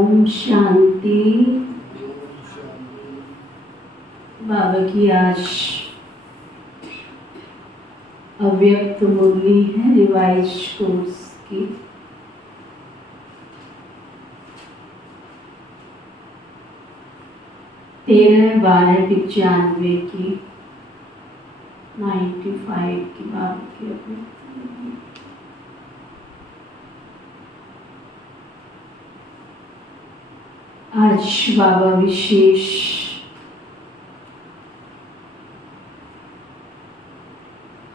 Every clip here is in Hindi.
ओम शांति। बाबा की आज अव्यक्त मुरली है रिवाइज कोर्स की। तेरह 12/95 की 95 की बाबा की अव्यक्त मुरली। आज बाबा विशेष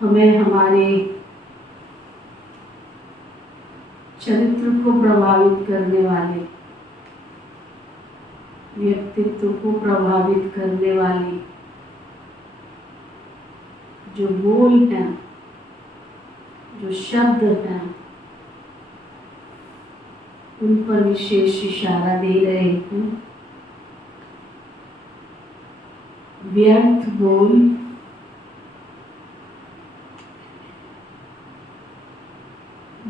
हमें हमारे चरित्र को प्रभावित करने वाले, व्यक्तित्व को प्रभावित करने वाले जो बोल हैं, जो शब्द हैं, उन पर विशेष इशारा दे रहे हैं। व्यर्थ बोल,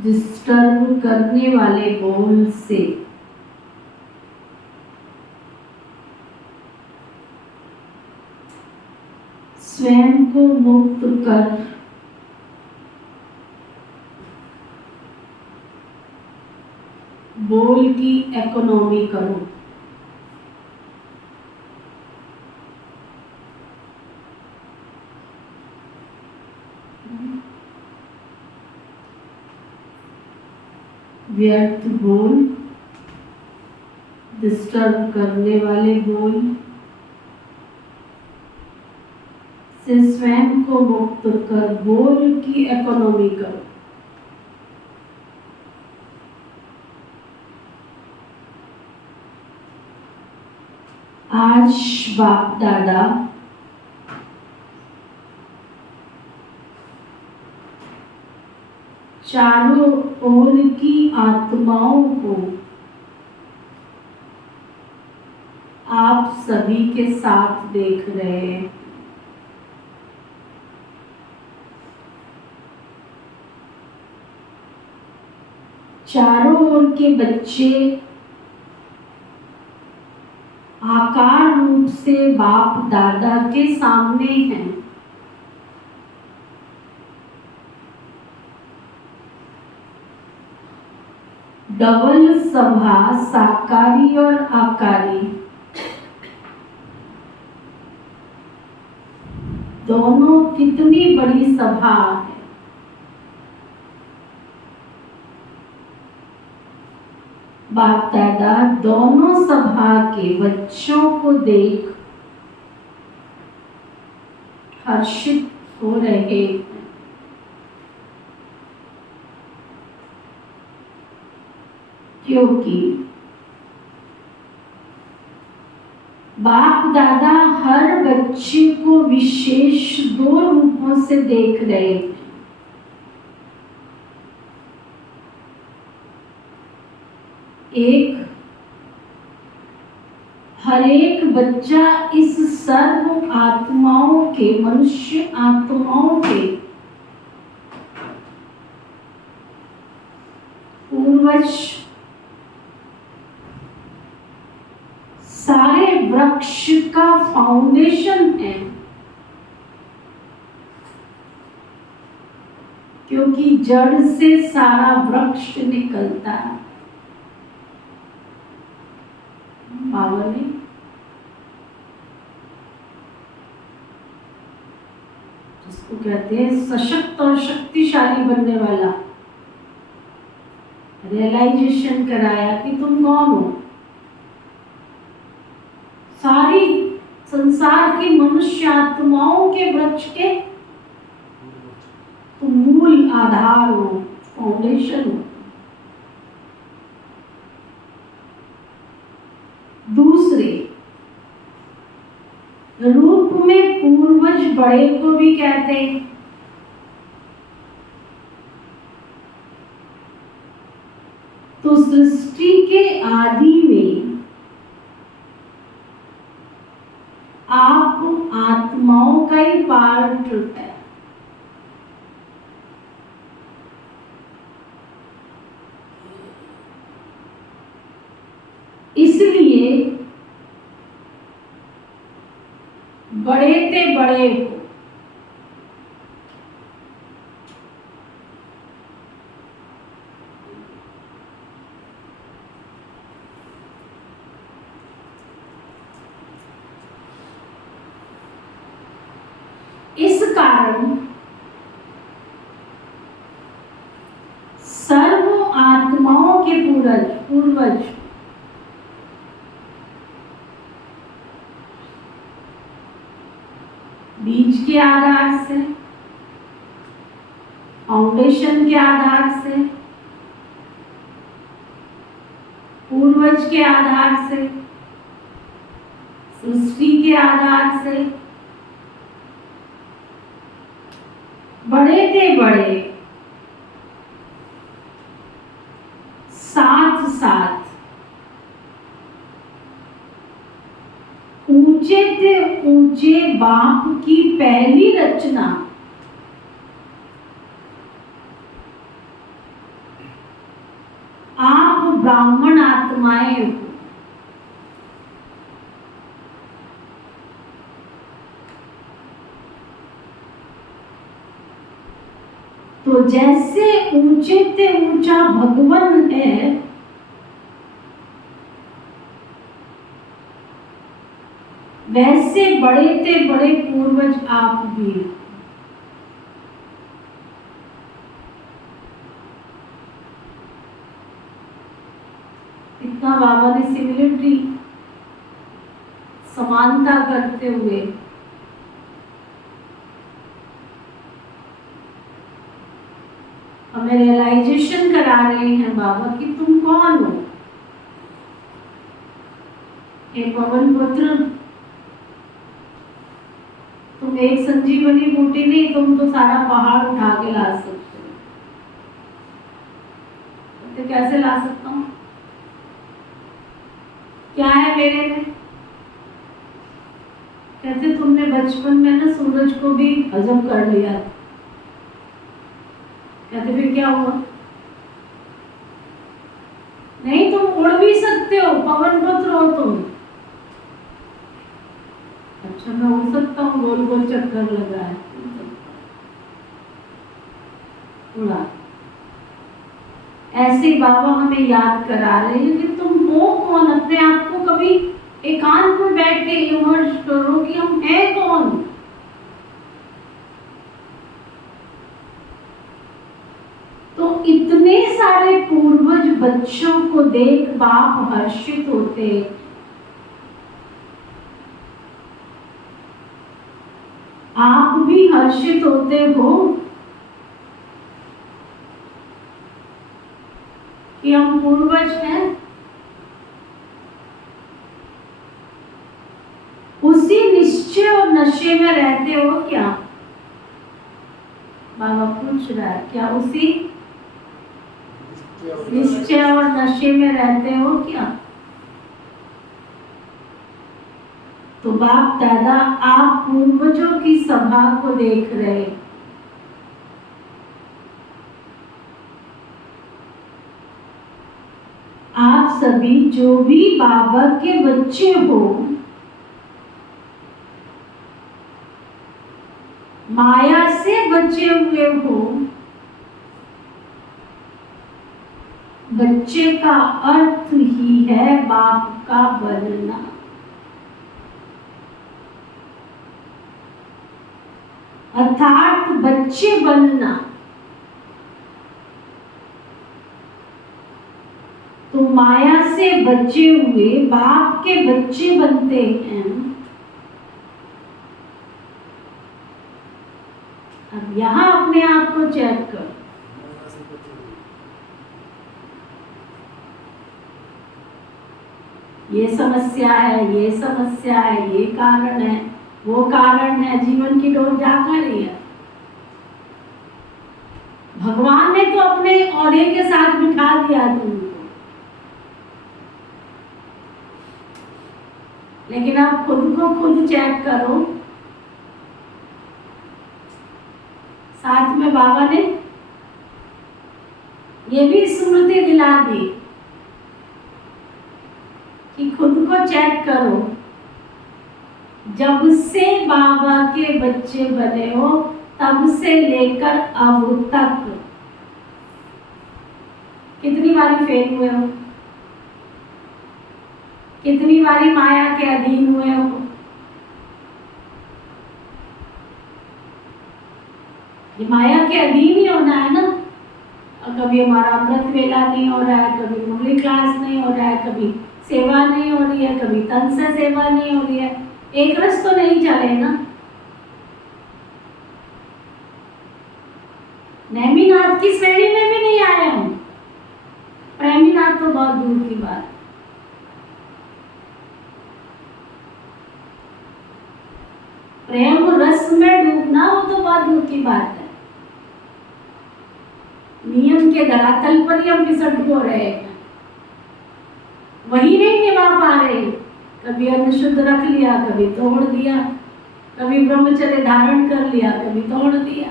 डिस्टर्ब करने वाले बोल से स्वयं को मुक्त कर बोल की इकोनॉमी करो। व्यर्थ बोल, डिस्टर्ब करने वाले बोल से स्वयं को मुक्त कर बोल की इकोनॉमी करो। आज बाप दादा चारों ओर की आत्माओं को आप सभी के साथ देख रहे हैं। चारों ओर के बच्चे आकार रूप से बाप दादा के सामने हैं। डबल सभा, साकारी और आकारी दोनों कितनी बड़ी सभा है। बाप दादा दोनों सभा के बच्चों को देख हर्षित हो रहे हैं, क्योंकि बाप दादा हर बच्चे को विशेष 2 रूपों से देख रहे हैं। एक, हर एक बच्चा इस सर्व आत्माओं के, मनुष्य आत्माओं के पूर्वज सारे वृक्ष का फाउंडेशन है, क्योंकि जड़ से सारा वृक्ष निकलता है। बाबा ने जिसको कहते हैं सशक्त और शक्तिशाली बनने वाला, रियलाइजेशन कराया कि तुम कौन हो। सारी संसार की मनुष्य आत्माओं के वृक्ष के तो मूल आधार हो, फाउंडेशन हो। दूसरे रूप में पूर्वज बड़े को भी कहते हैं। तो सृष्टि के आदि में आप आत्माओं का ही पार्ट है। इसलिए बड़े ते बड़े हो, इस कारण सर्व आत्माओं के पूर्वज बीज के आधार से, फाउंडेशन के आधार से, पूर्वज के आधार से, सृष्टि के आधार से बड़े थे बड़े साथ साथ ऊंचे से ऊंचे बाप की पहली रचना आप ब्राह्मण आत्माएं हो। तो जैसे ऊंचे से ऊंचा भगवान है, वैसे बड़े से बड़े पूर्वज आप भी हैं। इतना बाबा ने सिमिलरिटी, समानता करते हुए हमें रियलाइजेशन करा रहे हैं बाबा कि तुम कौन हो। हे पवन पुत्र, तुम एक संजीवनी बूटी नहीं, तुम तो सारा पहाड़ उठा के ला सकते हो। तो कैसे ला सकता हूँ? क्या है मेरे में? कहते तुमने बचपन में ना सूरज को भी हजम कर लिया। कहते फिर क्या हुआ? नहीं, तुम उड़ भी सकते हो, पवन पुत्र हो तुम। अच्छा, मैं उड़ सकता हूँ, गोल गोल चक्कर लगा है, उड़ा। ऐसे बाबा हमें याद करा रहे हैं कि तुम हो कौन। अपने आप को कभी एकांत में बैठ के इमर्ज करो कि हम हैं कौन। तो इतने सारे पूर्वज बच्चों को देख बाप हर्षित होते, आप भी हर्षित होते हो कि हम पूर्वज हैं। नशे में रहते हो क्या? बाबा पूछ रहा है, क्या उसी निश्चय और नशे में रहते हो क्या? तो बाप दादा आप पूर्वजों की सभा को देख रहे, आप सभी जो भी बाबा के बच्चे हो, माया से बचे हुए हो। बच्चे का अर्थ ही है बाप का बनना। अर्थात बच्चे बनना। तो माया से बचे हुए बाप के बच्चे बनते हैं। अब यहां अपने आप को चेक करो। ये समस्या है, ये समस्या है, ये कारण है, वो कारण है, जीवन की डोर जाकर रही है। भगवान ने तो अपने औहदे के साथ बिठा दिया तुमको, लेकिन आप खुद को खुद चेक करो। साथ में बाबा ने ये भी स्मृति दिला दी कि खुद को चेक करो। जब से बाबा के बच्चे बने हो तब से लेकर अब तक कितनी बारी फेल हुए हो? कितनी बारी माया के अधीन हुए हो? ये माया के अधीन ही होना है ना। और कभी हमारा अमृत वेला नहीं हो रहा है, कभी मुरली क्लास नहीं हो रहा है, कभी सेवा नहीं हो रही है, कभी तन से सेवा नहीं हो रही है। एक रस तो नहीं चले ना। नेमीनाथ की श्रेणी में भी नहीं आए हम। प्रेमीनाथ तो बहुत दूर की बात। प्रेम रस में डूबना वो तो बहुत दूर की बात है। नियम के धरातल पर ही हम फिसट हो रहे हैं, वही नहीं निभा पा रहे। कभी अन्न शुद्ध रख लिया, कभी तोड़ दिया, कभी ब्रह्मचर्य धारण कर लिया, कभी तोड़ दिया,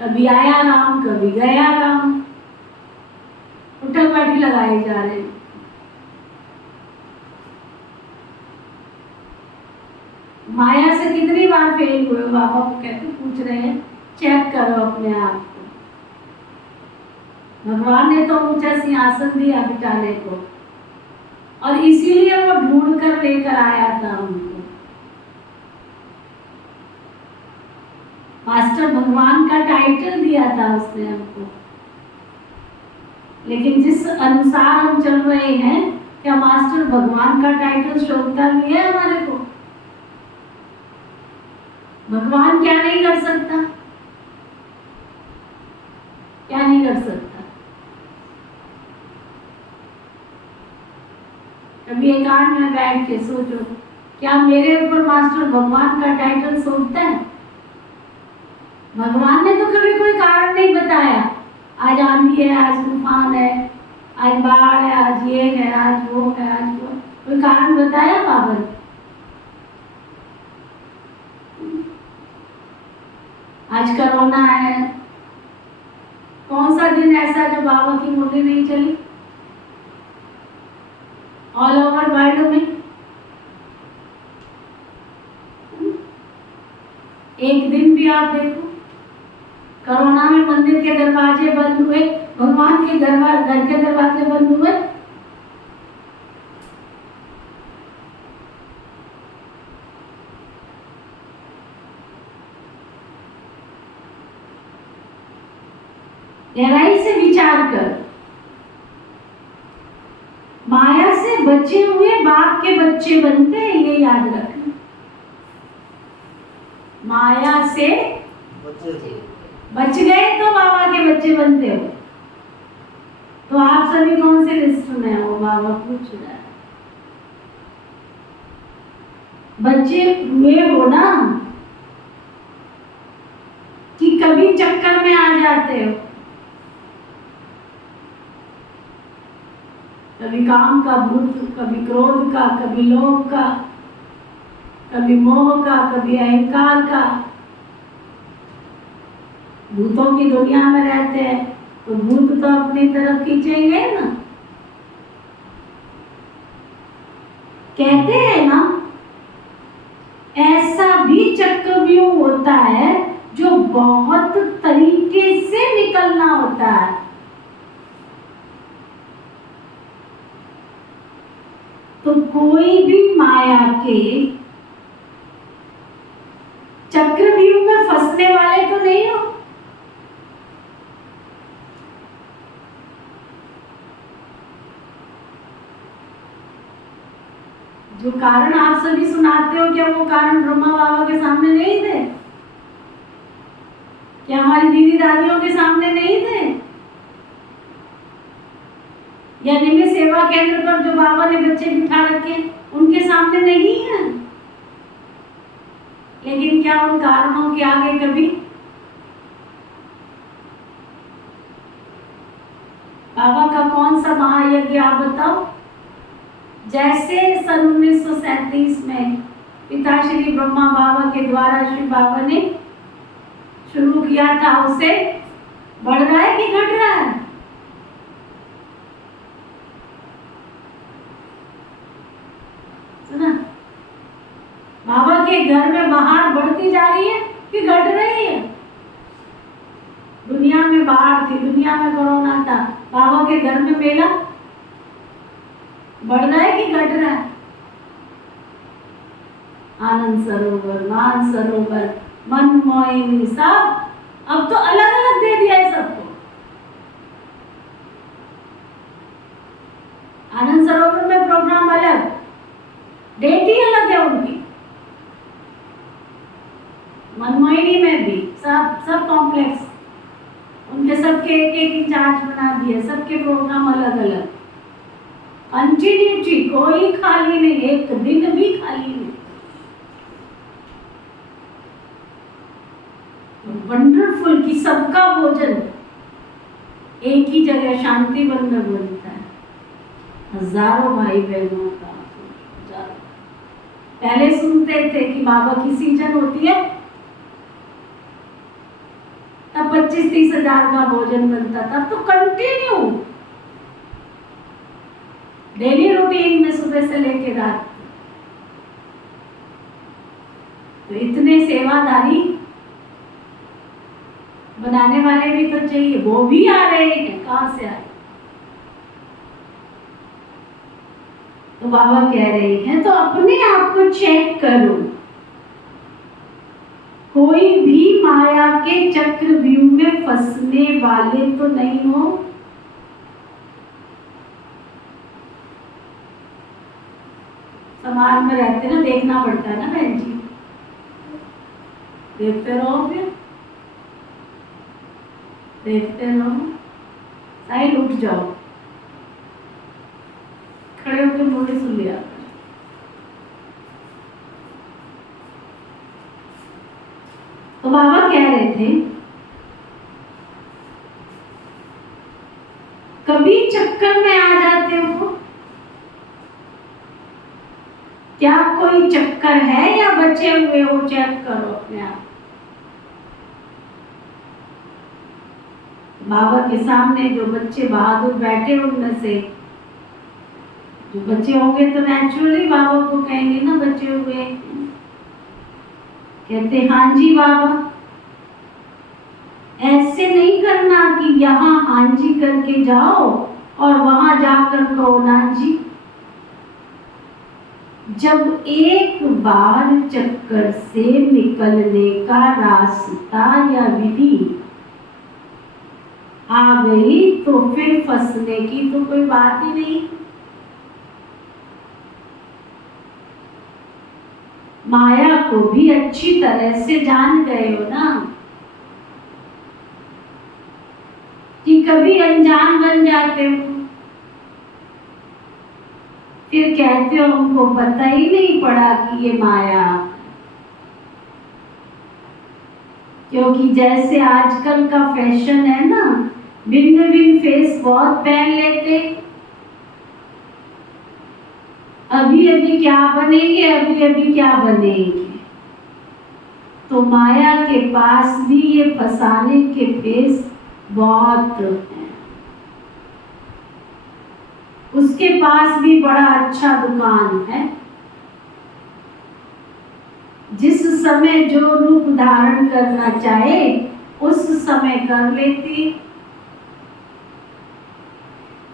कभी आया राम, कभी गया राम, उठक बैठी लगाए जा रहे हैं। माया से कितनी बार फेल हुए? बाबा को कहते पूछ रहे हैं, चेक करो अपने आप को। भगवान ने तो ऊंचा सिंहासन दिया बिठाने को, और इसीलिए वो ढूंढ कर लेकर आया था हमको। मास्टर भगवान का टाइटल दिया था उसने हमको, लेकिन जिस अनुसार हम चल रहे हैं, क्या मास्टर भगवान का टाइटल शोभता भी है हमारे को? भगवान क्या नहीं कर सकता? क्या नहीं कर सकता? कभी एकांत में बैठ के सोचो, क्या मेरे ऊपर मास्टर भगवान का टाइटल शोभता है? भगवान ने तो कभी कोई कारण नहीं बताया। आज आंधी है, आज तूफान है, आज बाढ़ है, आज ये है, आज वो है, आज वो। कोई कारण बताया बाबा ने? आज कोरोना है। कौन सा दिन ऐसा जो बाबा की मुरली नहीं चली? ऑल ओवर वर्ल्ड में एक दिन भी आप देखो, कोरोना में मंदिर के दरवाजे बंद हुए, भगवान के घर के दरवाजे बंद हुए। गहराई से विचार कर। माया से बचे हुए बाप के बच्चे बनते हैं, ये याद रखना। माया से बच गए तो बाबा के बच्चे बनते हो। तो आप सभी कौन से लिस्ट में हो? बाबा पूछ रहा है। बच्चे हुए हो ना कि कभी चक्कर में आ जाते हो, कभी काम का भूत, कभी क्रोध का, कभी लोभ का, कभी मोह का, कभी अहंकार का। भूतों की दुनिया में रहते हैं तो भूत तो अपनी तरफ खींचेंगे ना। कहते हैं ना, ऐसा भी चक्रव्यूह होता है जो बहुत तरीके से निकलना होता है। तो कोई भी माया के चक्रव्यूह में फंसने वाले तो नहीं हो। जो कारण आप सभी सुनाते हो, क्या वो कारण ब्रह्मा बाबा के सामने नहीं थे? क्या हमारी दीदी दादियों के सामने नहीं थे? या निमित्त सेवा केंद्र पर जो बाबा ने बच्चे बिठा रखे उनके सामने नहीं है? लेकिन क्या उन कारणों के आगे कभी बाबा का कौन सा महायज्ञ आप बताओ? जैसे सन 1937 में पिताश्री ब्रह्मा बाबा के द्वारा शिव बाबा ने शुरू किया था, उसे बढ़ रहा है कि घट रहा है? सुना? बाबा के घर में बाहर बढ़ती जा रही है कि घट रही है? दुनिया में बाढ़ थी, दुनिया में कोरोना था, बाबा के घर में मेला बढ़ रहा है कि घट रहा है? आनंद सरोवर, मान सरोवर, मनमोहिनी, सब अब तो अलग अलग दे दिया है सबको। आनंद सरोवर में प्रोग्राम अलग, डेट ही अलग है उनकी। मनमोहिनी में भी सब कॉम्प्लेक्स, उनके सबके एक एक इंचार्ज बना दिए, सबके प्रोग्राम अलग अलग, कंटिन्यूटी, कोई खाली नहीं, एक दिन भी खाली नहीं। वंडरफुल कि सबका भोजन एक ही जगह शांति वन में बनता है, हजारों भाई बहनों का। पहले सुनते थे कि बाबा की सीजन होती है तब 25-30 हजार का भोजन बनता था, तो कंटिन्यू डेली रूटीन में सुबह से लेके रात। तो इतने सेवादारी बनाने वाले भी तो चाहिए, वो भी आ रहे हैं, कहां से आए? तो बाबा कह रहे हैं तो अपने आप को चेक करो, कोई भी माया के चक्रव्यूह में फंसने वाले तो नहीं हो। समाज में रहते ना, देखना पड़ता है ना बहन जी, देखते रहो, फिर देखते रहो, साइड उठ जाओ, खड़े होकर मुझे सुन लिया। तो बाबा कह रहे थे कभी चक्कर में आ जाते हो? क्या कोई चक्कर है या बचे हुए हो? चेक करो अपने आप। बाबा के सामने जो बच्चे बहादुर बैठे, उनमें से जो बच्चे होंगे तो नेचुरली बाबा को कहेंगे ना बच्चे हुए, कहते हाँ जी बाबा। ऐसे नहीं करना कि यहाँ हाँ जी करके जाओ और वहां जाकर कहो ना जी। जब एक बार चक्कर से निकलने का रास्ता या विधि आ गई तो फिर फंसने की तो कोई बात ही नहीं। माया को भी अच्छी तरह से जान गए हो ना कि कभी अनजान बन जाते हो, फिर कहते हो हमको पता ही नहीं पड़ा कि ये माया। क्योंकि जैसे आजकल का फैशन है ना, भिन्न भिन्न फेस बहुत पहन लेते, अभी अभी क्या बनेंगे, अभी अभी क्या बनेंगे। तो माया के पास भी ये फंसाने के फेस बहुत हैं। उसके पास भी बड़ा अच्छा दुकान है। जिस समय जो रूप धारण करना चाहे उस समय कर लेती,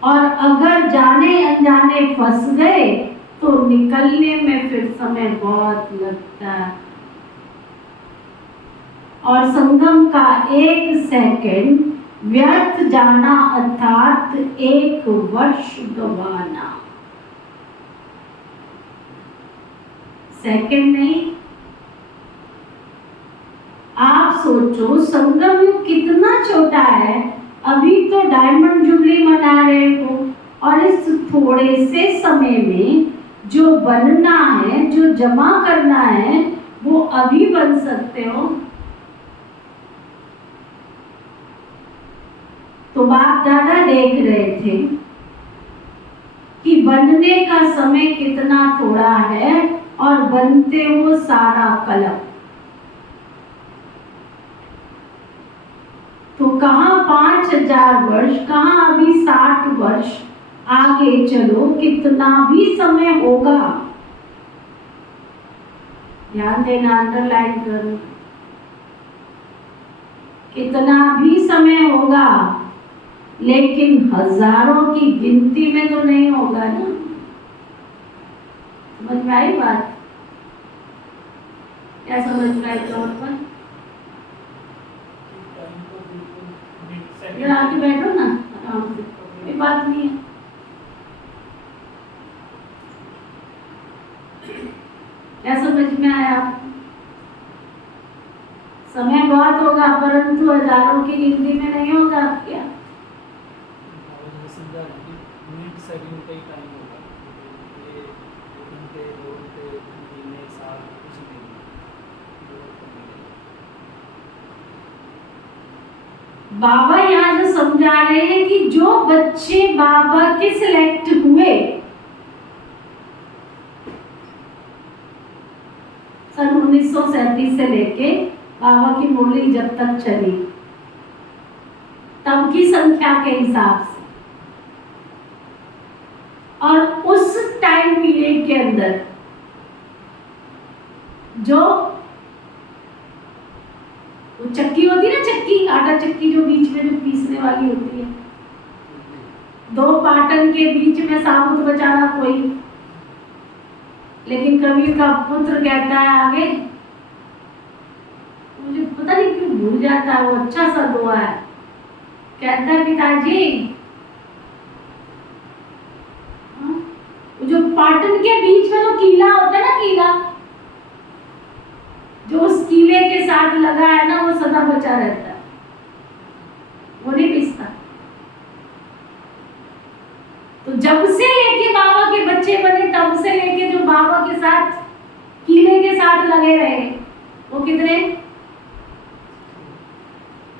और अगर जाने अनजाने फंस गए तो निकलने में फिर समय बहुत लगता है। और संगम का 1 सेकंड व्यर्थ जाना अर्थात 1 वर्ष गंवाना। सेकंड नहीं, आप सोचो संगम युग कितना छोटा है। अभी तो डायमंड जुबली मना रहे हो, और इस थोड़े से समय में जो बनना है, जो जमा करना है, वो अभी बन सकते हो। तो बाप दादा देख रहे थे कि बनने का समय कितना थोड़ा है और बनते हो सारा कलम। तो कहाँ 5000 वर्ष, कहाँ अभी 60 वर्ष आगे चलो, कितना भी समय होगा। ध्यान देना, अंडरलाइन करो, कितना भी समय होगा, लेकिन हजारों की गिनती में तो नहीं होगा ना। समझ में आई बात? क्या समझ में आई? तौर पर आके बैठो ना आराम से, कोई बात नहीं है। क्या समझ में आया? समय बहुत होगा, परंतु हजारों की गिनती में नहीं होगा। क्या बाबा यहाँ जो समझा रहे हैं कि जो बच्चे बाबा के सिलेक्ट हुए सन 1937 से लेके बाबा की मुरली जब तक चली, तब की संख्या के हिसाब से, और उस टाइम पीरियड के अंदर जो वो चक्की होती है ना, चक्की, आटा चक्की जो बीच में जो पीसने वाली होती है, 2 पाटन के बीच में साबुत बचाना कोई, लेकिन कबीर का पुत्र कहता है आगे, मुझे पता नहीं क्यों भूल जाता है, वो अच्छा सा दुआ है। कहता है पिताजी, जो पाटन के बीच में जो कीला होता है ना, कीला जो उस कीले के साथ लगा है ना, वो सदा बचा रहता है, वो नहीं पिसता। तो जब से लेके बाबा के बच्चे बने, तब से लेके जो बाबा के साथ कीले के साथ लगे रहे, वो कितने?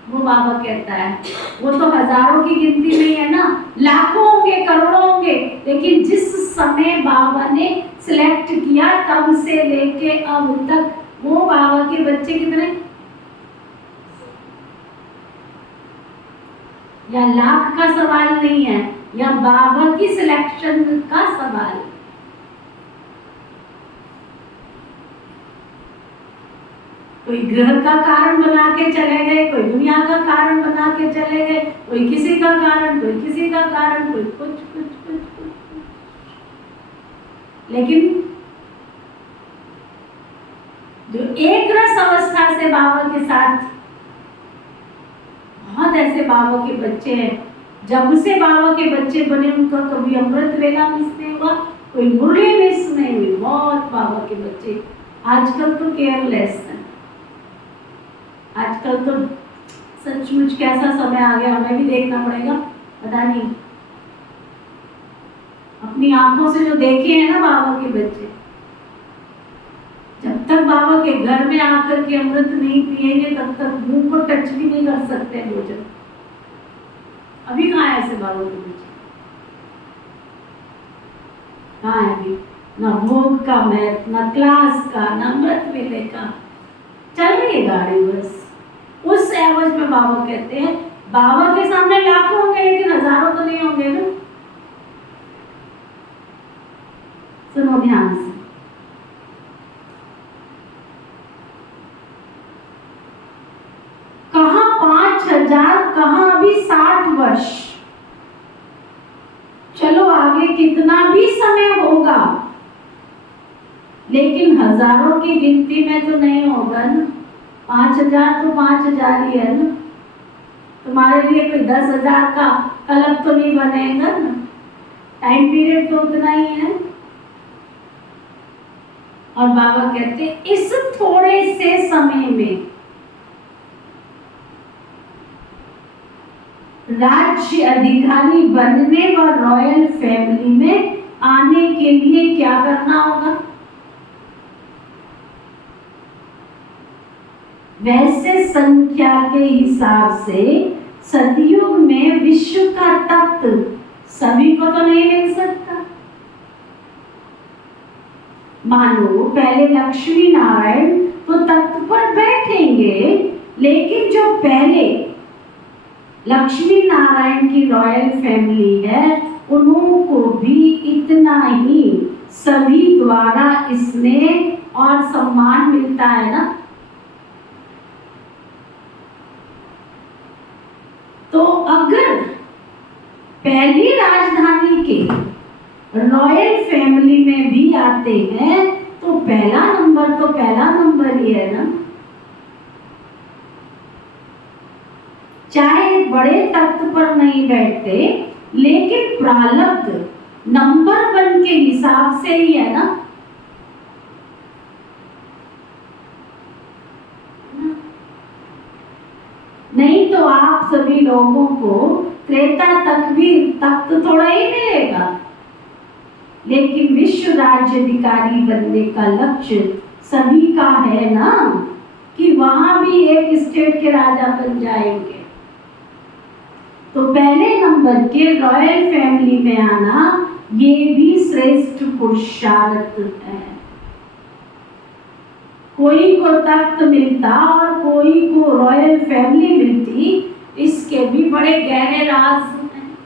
वो बाबा कहता है वो तो हजारों की गिनती नहीं है ना, लाखों होंगे, करोड़ों होंगे, लेकिन जिस समय बाबा ने सिलेक्ट किया तब से लेके अब तक वो बाबा के बच्चे कितने? या लाख का सवाल नहीं है, या बाबा की सिलेक्शन का सवाल। कोई ग्रह का कारण बना के चले गए, कोई दुनिया का कारण बना के चले गए, कोई किसी का कारण, कोई किसी का कारण, कोई कुछ कुछ कुछ कुछ, लेकिन जो एक रस अवस्था से बाबा के साथ, बहुत ऐसे बाबा के बच्चे हैं, जब से बाबा के बच्चे बने उनका कभी अमृत वेला मिस नहीं हुआ, कोई मुरली मिस नहीं हुई। बहुत बाबा के बच्चे आजकल तो केयरलेस है। आजकल तो सचमुच कैसा समय आ गया, हमें भी देखना पड़ेगा, पता नहीं। अपनी आंखों से जो देखे हैं ना बाबा के बच्चे, जब तक बाबा के घर में आकर के अमृत नहीं पिएंगे तब तक मुंह को टच भी नहीं कर सकते भोजन। अभी कहाँ है ऐसे बाबा के बच्चे? कहाँ है अभी? न भोग का महत्व, न क्लास का, न अमृत वेले का। चल रही है गाड़ी बस। उस एवज में बाबा कहते हैं बाबा के सामने लाखों होंगे लेकिन हजारों तो नहीं होंगे ना। सुनो ध्यान से, कहाँ 5,000, कहाँ अभी 60 वर्ष। चलो आगे कितना भी समय होगा लेकिन हजारों की गिनती में तो नहीं होगा ना। 5,000 तो 5,000 ही है ना। तुम्हारे लिए कोई 10,000 का कलप तो नहीं बनेगा ना। टाइम पीरियड तो उतना ही है। और बाबा कहते इस थोड़े से समय में राज्य अधिकारी बनने व रॉयल फैमिली में आने के लिए क्या करना होगा? वैसे संख्या के हिसाब से सतयुग में विश्व का तख्त सभी को तो नहीं मिल सकता। मानो पहले लक्ष्मी नारायण तो तख्त पर बैठेंगे लेकिन जो पहले लक्ष्मी नारायण की रॉयल फैमिली है उनको भी इतना ही सभी द्वारा स्नेह और सम्मान मिलता है ना। तो अगर पहली राजधानी के रॉयल फैमिली में भी आते हैं तो पहला नंबर ही है ना। चाहे बड़े तख्त पर नहीं बैठते लेकिन प्रारब्ध नंबर 1 के हिसाब से ही है ना। नहीं तो आप सभी लोगों को त्रेता तक भी तख्त थोड़ा ही मिलेगा लेकिन विश्व राज्याधिकारी बनने का लक्ष्य सभी का है ना कि वहां भी एक स्टेट के राजा बन जाएंगे। तो पहले नंबर के रॉयल फैमिली में आना ये भी श्रेष्ठ पुरुषार्थ है। कोई को तख्त मिलता और कोई को रॉयल फैमिली मिलती, इसके भी बड़े गहरे राज हैं।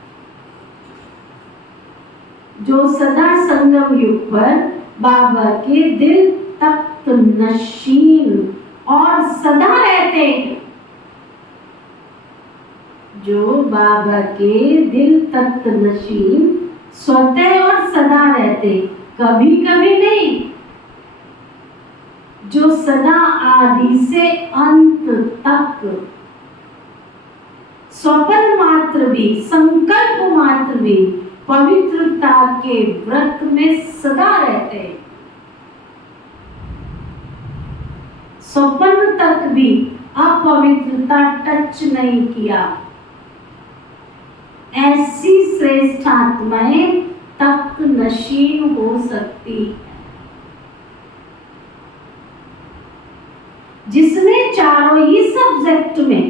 जो सदा संगम युग पर बाबा के दिल तख्त नशीन और सदा रहते हैं, जो बाबा के दिल तख्त नशीन स्वतः और सदा रहते, कभी कभी नहीं, जो सदा आदि से अंत तक स्वप्न मात्र भी, संकल्प मात्र भी पवित्रता के व्रत में सदा रहते, स्वप्न तक भी अपवित्रता टच नहीं किया। ऐसी श्रेष्ठ आत्माएं तख्त नशीन हो सकती है। जिसने चारों ही सब्जेक्ट में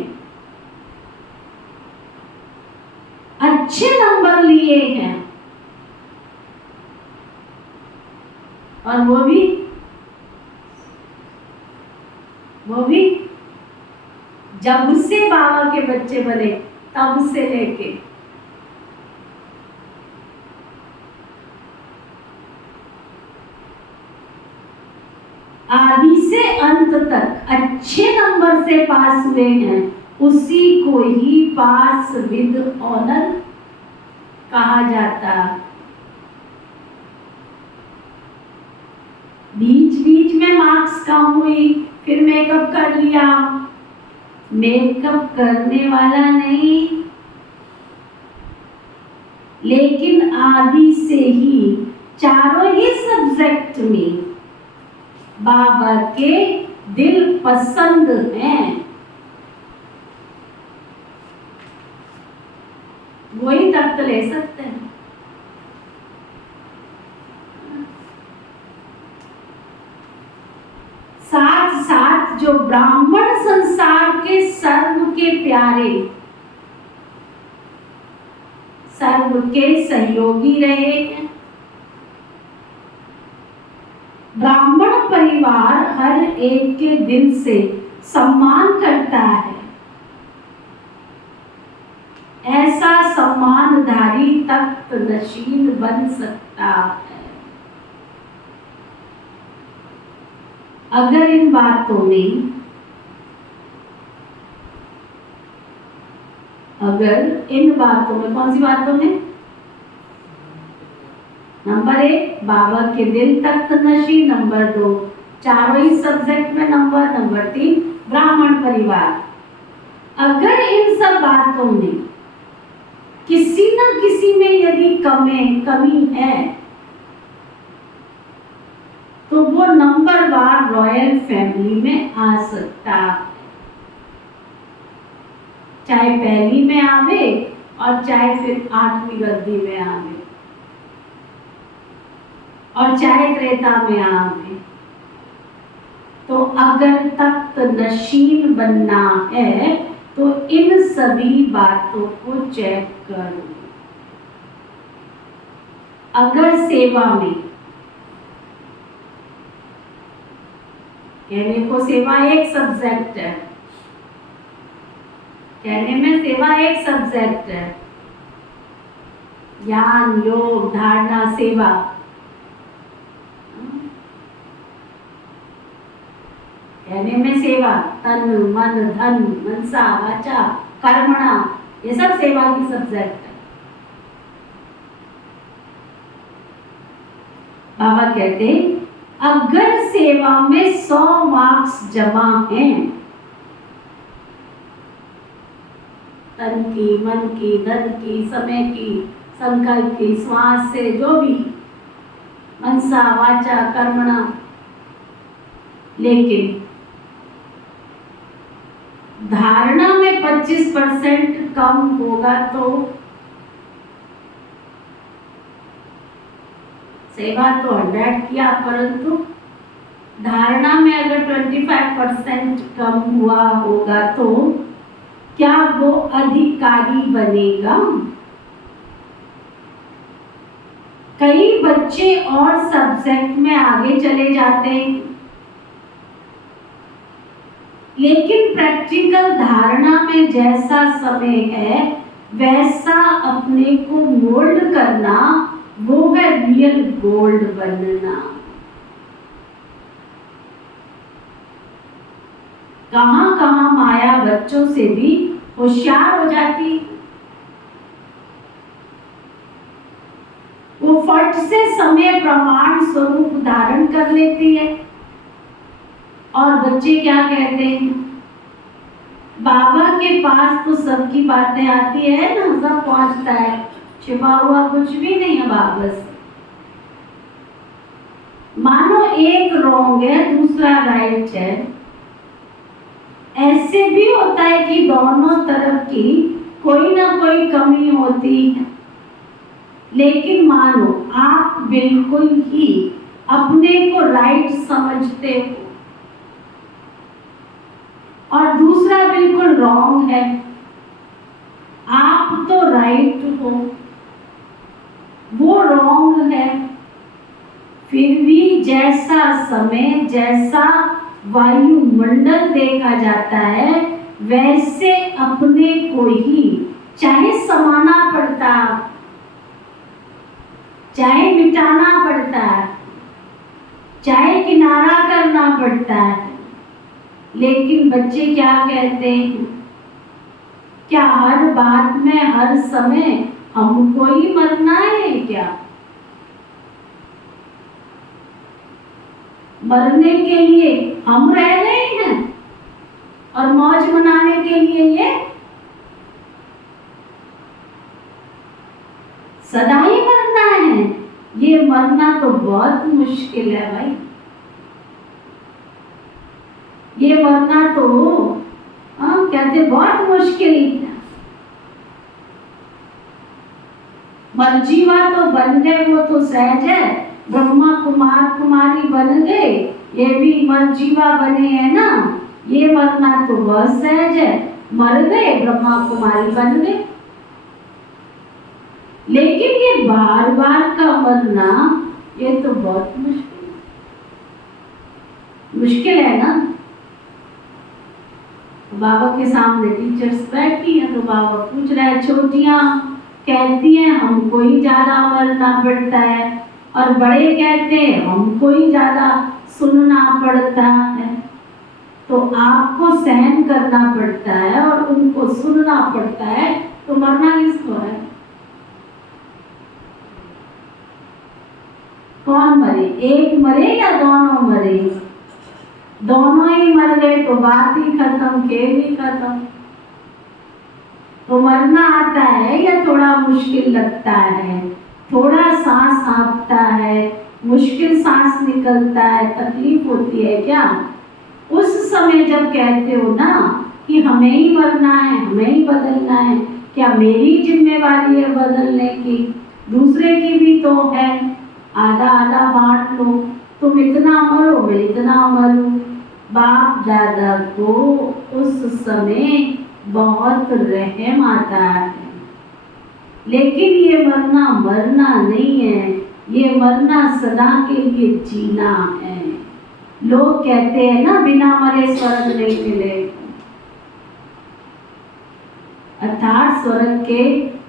अच्छे नंबर लिए हैं और वो भी जब से बाबा के बच्चे बने तब से लेके आदि से अंत तक अच्छे नंबर से पास हुए हैं, उसी को ही पास विद ऑनर कहा जाता। बीच बीच में मार्क्स कम हुई, फिर मेकअप कर लिया, मेकअप करने वाला नहीं, लेकिन आदि से ही चारों ही सब्जेक्ट में बाबा के दिल पसंद हैं, वही तख्त ले सकते हैं। जो ब्राह्मण संसार के सर्व के प्यारे, सर्व के सहयोगी रहे हैं। ब्राह्मण परिवार हर एक के दिल से सम्मान करता है। ऐसा सम्मानधारी तख्त नशीन बन सकता है अगर इन बातों में, कौन सी बातों में? नंबर 1 बाबा के दिल तख्त नशी, नंबर 2 चारों ही सब्जेक्ट में नंबर 3 ब्राह्मण परिवार। अगर इन सब बातों में किसी न किसी में यदि कमी है तो वो नंबरवार रॉयल फैमिली में आ सकता है, चाहे पहली में आवे और चाहे फिर 8वीं गद्दी में आवे और चाहे त्रेता में आवे। तो अगर तख्त नशीन बनना है तो इन सभी बातों को चेक करो। अगर सेवा में, कहने को सेवा एक सब्जेक्ट है, कहने में सेवा एक सब्जेक्ट है, ज्ञान योग धारणा सेवा, कहने में सेवा तन मन धन मनसा वाचा कर्मणा, ये सब सेवा की सब्जेक्ट है। बाबा कहते अगर सेवा में 100 मार्क्स जमा हैं, तन की मन की धन की समय की संकल्प की श्वास से जो भी मनसा वाचा कर्मणा, लेकिन धारणा में 25% कम होगा तो सेवा तो 100 किया, परंतु धारणा में अगर 25% कम हुआ होगा तो क्या वो अधिकारी बनेगा? कई बच्चे और सब्जेक्ट में आगे चले जाते हैं, लेकिन प्रैक्टिकल धारणा में जैसा समय है वैसा अपने को मोल्ड करना, वो है रियल गोल्ड बनना। कहां माया बच्चों से भी होशियार हो जाती, वो फट से समय प्रमाण स्वरूप धारण कर लेती है। और बच्चे क्या कहते हैं, बाबा के पास तो सबकी बातें आती है ना, सब पहुंचता है, छिपा हुआ कुछ भी नहीं है बाबा से। मानो एक रॉन्ग है दूसरा राइट है, ऐसे भी होता है कि दोनों तरफ की कोई ना कोई कमी होती है, लेकिन मानो आप बिल्कुल ही अपने को राइट समझते हो और दूसरा बिल्कुल रॉन्ग है, आप तो राइट हो वो रॉन्ग है, फिर भी जैसा समय जैसा वायुमंडल देखा जाता है वैसे अपने को ही चाहे समाना पड़ता, चाहे मिटाना पड़ता है, चाहे किनारा करना पड़ता है। लेकिन बच्चे क्या कहते हैं, क्या हर बात में हर समय हमको ही मरना है क्या? मरने के लिए हम रह रहे हैं और मौज मनाने के लिए ये सदा ही मरना है। ये मरना तो बहुत मुश्किल है भाई, ये मरना तो कहते बहुत मुश्किल है। मरजीवा तो बन गए वो तो सहज है, ब्रह्मा कुमार कुमारी बन गए, ये भी मरजीवा बने हैं ना, मरना तो बहुत सहज है, मर गए ब्रह्मा कुमारी बन गए। लेकिन ये बार बार का मरना, ये तो बहुत मुश्किल है ना। बाबा के सामने टीचर्स बैठी हैं तो बाबा पूछ रहे हैं, छोटियां कहती हैं हमको ही ज्यादा मरना पड़ता है, और बड़े कहते हैं हमको ही ज्यादा सुनना पड़ता है। तो आपको सहन करना पड़ता है और उनको सुनना पड़ता है, तो मरना किसको है? कौन मरे? एक मरे या दोनों मरे? दोनों ही मर गए तो बात ही खत्म, खेल ही खत्म। तो मरना आता है या थोड़ा मुश्किल लगता है, थोड़ा सांस हाँफता है, मुश्किल सांस निकलता है, तकलीफ होती है क्या? उस समय जब कहते हो ना कि हमें ही मरना है, हमें ही बदलना है, क्या मेरी जिम्मेवारी है बदलने की? दूसरे की भी तो है। आधा आधा बांट लो, तुम इतना मरो मैं इतना मरूं। बाप दादा को उस समय बहुत रहम आता है। लेकिन ये मरना मरना नहीं है, ये मरना सदा के लिए जीना है। लोग कहते हैं ना बिना मरे स्वर्ग नहीं मिले, अर्थात स्वर्ग के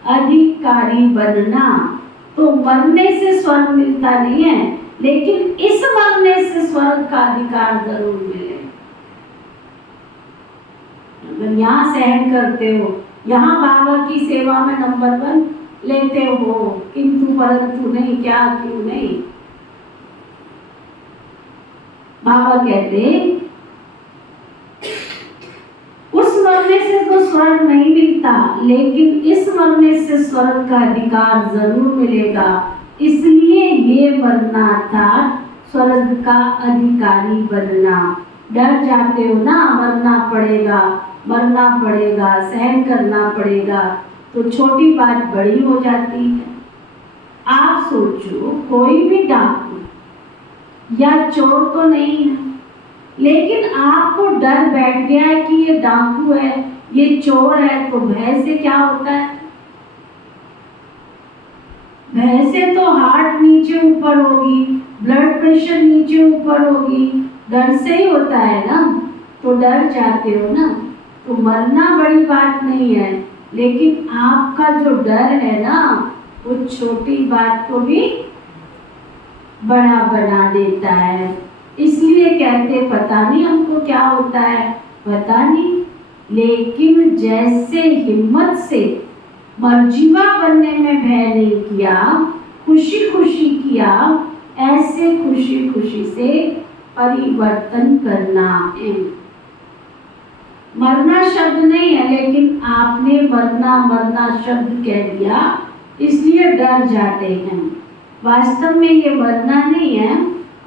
अधिकारी बनना। तो मरने से स्वर्ग मिलता नहीं है, लेकिन इस मरने से स्वर्ग का अधिकार जरूर मिले। अगर यहाँ सहन करते हो, यहाँ बाबा की सेवा में नंबर 1 लेते हो, किंतु परंतु नहीं, क्या क्यों नहीं? बाबा कहते उस मरने से तो स्वर्ग नहीं मिलता, लेकिन इस मरने से स्वर्ग का अधिकार जरूर मिलेगा। इसलिए ये मरना था स्वर्ग का अधिकारी बनना। डर जाते हो ना, मरना पड़ेगा, मरना पड़ेगा, सहन करना पड़ेगा, तो छोटी बात बड़ी हो जाती है। आप सोचो, कोई भी डाकू या चोर तो नहीं है, लेकिन आपको डर बैठ गया है कि ये डाकू है, ये चोर है, तो भय से क्या होता है? भय से तो हार्ट नीचे ऊपर होगी, ब्लड प्रेशर नीचे ऊपर होगी, डर से ही होता है ना। तो डर जाते हो ना, तो मरना बड़ी बात नहीं है, लेकिन आपका जो डर है ना, वो छोटी बात को भी बड़ा बना देता है। इसलिए कहते पता नहीं हमको क्या होता है, पता नहीं, लेकिन जैसे हिम्मत से मर्जीवा बनने में भय नहीं किया, खुशी खुशी किया, ऐसे खुशी खुशी से परिवर्तन करना है। मरना शब्द नहीं है, लेकिन आपने मरना मरना शब्द कह दिया, इसलिए डर जाते हैं। वास्तव में ये मरना नहीं है,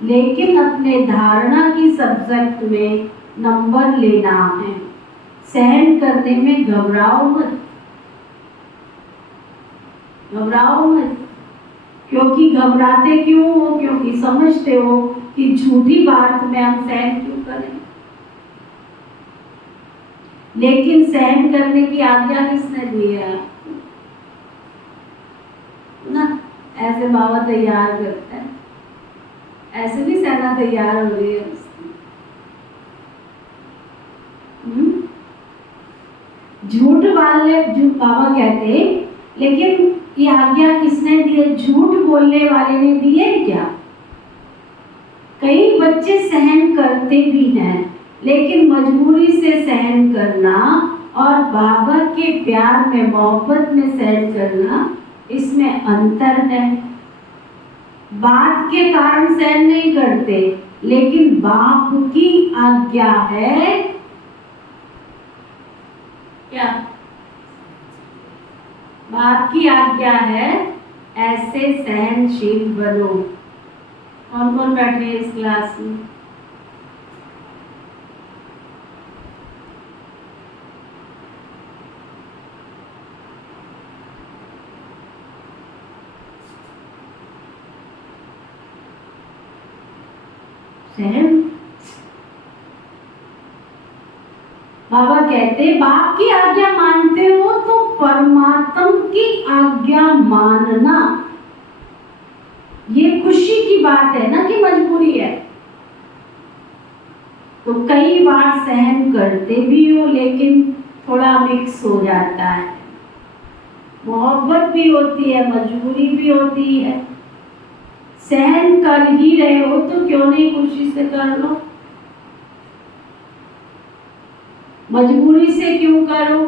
लेकिन अपने धारणा की सब्जेक्ट में नंबर लेना है। सहन करने में घबराओ मत, घबराओ मत। क्योंकि घबराते क्यों हो? क्योंकि समझते हो कि झूठी बात में हम सहन क्यों करें। लेकिन सहन करने की आज्ञा किसने दी है ना? ऐसे बाबा तैयार करते हैं, ऐसे भी सेना तैयार हो रही है। झूठ वाले, झूठ बाबा कहते, लेकिन ये आज्ञा किसने दी है? झूठ बोलने वाले ने दी है क्या? कई बच्चे सहन करते भी हैं, लेकिन मजबूरी से सहन करना और बाबा के प्यार में, मोहब्बत में सहन करना, इसमें अंतर है। बात के कारण सहन नहीं करते, लेकिन बाप की आज्ञा है क्या? बाप की आज्ञा है ऐसे सहनशील बनो। कौन कौन बैठे हैं इस क्लास में? सहन बाबा कहते बाप की आज्ञा मानते हो तो परमात्मा की आज्ञा मानना, ये खुशी की बात है ना कि मजबूरी है। तो कई बार सहन करते भी हो लेकिन थोड़ा मिक्स हो जाता है, मोहब्बत भी होती है, मजबूरी भी होती है। सहन कर ही रहे हो तो क्यों नहीं खुशी से कर लो, मजबूरी से क्यों करो।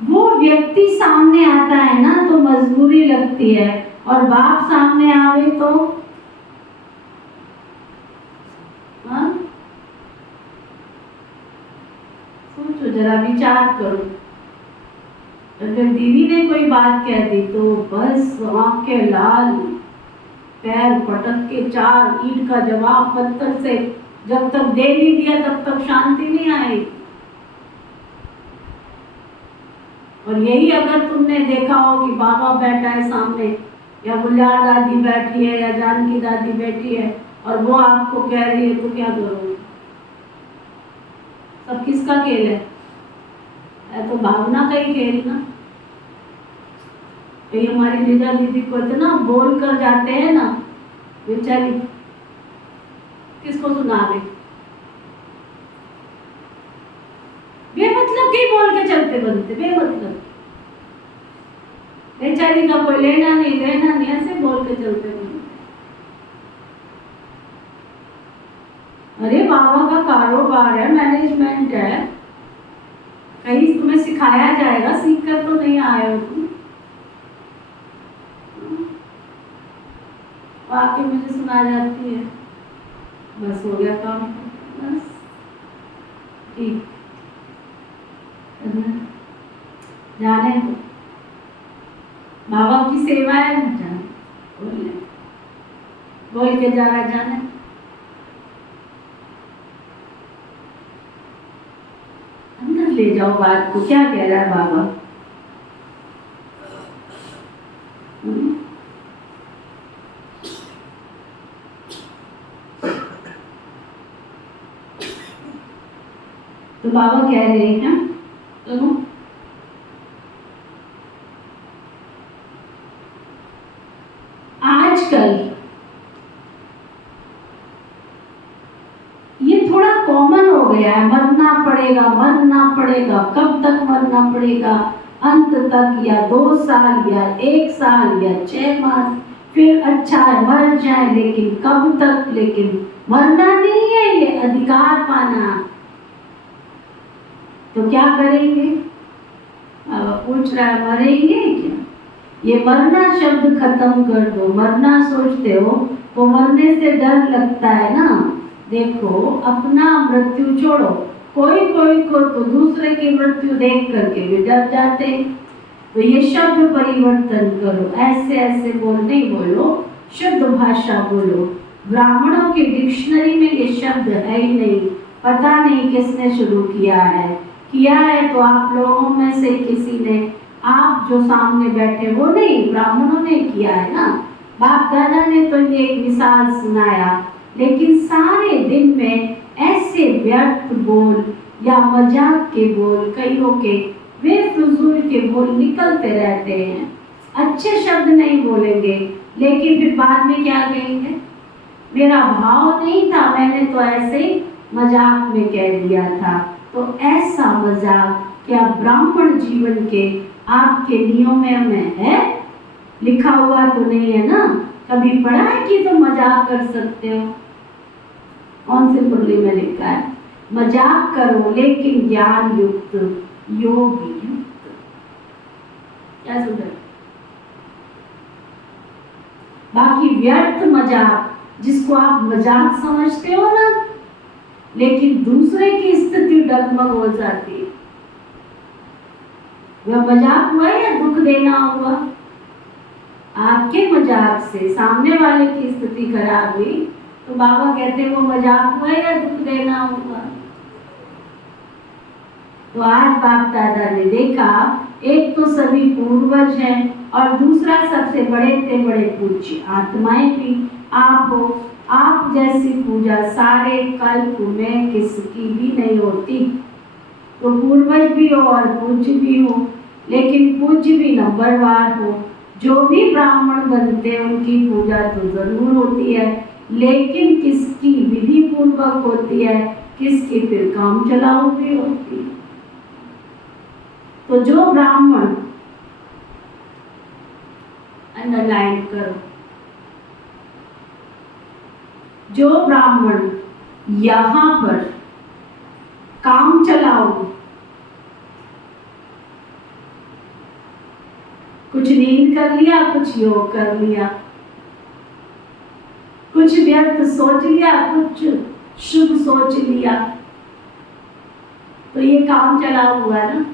वो व्यक्ति सामने आता है ना तो मजबूरी लगती है, और बाप सामने आवे तो हाँ, सोचो जरा, विचार करो। अगर दीदी ने कोई बात कह दी तो बस आंखें लाल, पैर पटक के चार ईंट का जवाब पत्थर से, जब तक दे नहीं दिया तब तक शांति नहीं आई। और यही अगर तुमने देखा हो कि बाबा बैठा है सामने, या गुलजार दादी बैठी है, या जानकी दादी बैठी है, और वो आपको कह रही है, तो क्या करोगे? सब किसका खेल है? तो भावना का ही खेल ना। तो ये हमारी लीजा दीदी को इतना बोल कर जाते हैं ना, बेचारी किसको सुनावे, बेमतलब के बोल के चलते बनते, बेमतलब, बेचारी का कोई लेना नहीं देना नहीं, ऐसे बोल के चलते बनते। अरे बाबा का कारोबार है, मैनेजमेंट है, कहीं तुम्हें सिखाया जाएगा, सीख कर तो नहीं आए हो तुम। आके मुझे सुना जाती है, बस हो गया काम, बस ठीक, जाने दो, बाबा की सेवा है ना, जाने बोल के जाना, जाने। अंदर ले जाओ बात को, क्या कह रहा है बाबा। तो बाबा कह रहे हैं, सुनो, आजकल ये थोड़ा कॉमन हो गया है, मरना पड़ेगा, मरना पड़ेगा, कब तक मरना पड़ेगा, अंत तक, या 2 साल, या 1 साल, या 6 मास, फिर अच्छा है मर जाए, लेकिन कब तक, लेकिन मरना नहीं है, ये अधिकार पाना। तो क्या करेंगे? पूछ रहा है, मरेंगे क्या? ये मरना शब्द खत्म कर दो। मरना सोचते हो तो मरने से डर लगता है ना। देखो, अपना मृत्यु छोड़ो, कोई कोई को तो दूसरे की मृत्यु देख करके भी डर जाते। तो ये शब्द परिवर्तन करो, ऐसे ऐसे बोल नहीं बोलो, शुद्ध भाषा बोलो। ब्राह्मणों की डिक्शनरी में ये शब्द है ही नहीं, पता नहीं किसने शुरू किया है तो आप लोगों में से किसी ने, आप जो सामने बैठे वो नहीं, ब्राह्मणों ने किया है ना। बाप दादा ने तो ये एक मिसाल सुनाया, लेकिन सारे दिन में ऐसे व्यर्थ बोल या मजाक के बोल, कईयों के बेफिजूल के बोल निकलते रहते हैं। अच्छे शब्द नहीं बोलेंगे, लेकिन फिर बाद में क्या कहेंगे, मेरा भाव नहीं था, मैंने तो ऐसे मजाक में कह दिया था। तो ऐसा मजाक क्या ब्राह्मण जीवन के आपके नियमों में है? लिखा हुआ तो नहीं है ना, कभी पढ़ा है कि तो मजाक कर सकते हो? कौन सी मुरली में लिखा है? मजाक करो लेकिन ज्ञान युक्त, योग युक्त। क्या सुन रहे? बाकी व्यर्थ मजाक, जिसको आप मजाक समझते हो ना, लेकिन दूसरे की स्थिति डगमग हो जाती है, वह मजाक हुआ या दुख देना हुआ? आपके मजाक से सामने वाले की स्थिति खराब हुई, तो बाबा कहते हैं वो मजाक हुआ या दुख देना हुआ? तो आज बाप दादा ने देखा, एक तो सभी पूर्वज हैं और दूसरा सबसे बड़े से बड़े पूज्य आत्माएं भी आप हो। आप जैसी पूजा सारे कल्प में किसकी भी नहीं होती। तो पूर्वज भी हो और पूज्य भी हो, लेकिन पूज्य भी नंबरवार हो। जो भी ब्राह्मण बनते हैं उनकी पूजा तो जरूर होती है, लेकिन किसकी विधि पूर्वक होती है, किसकी फिर काम चलाऊ भी होती है। तो जो ब्राह्मण, अंडरलाइन करो, जो ब्राह्मण यहाँ पर काम चलाओ, कुछ नींद कर लिया, कुछ योग कर लिया, कुछ व्यर्थ सोच लिया, कुछ शुभ सोच लिया, तो ये काम चला हुआ ना।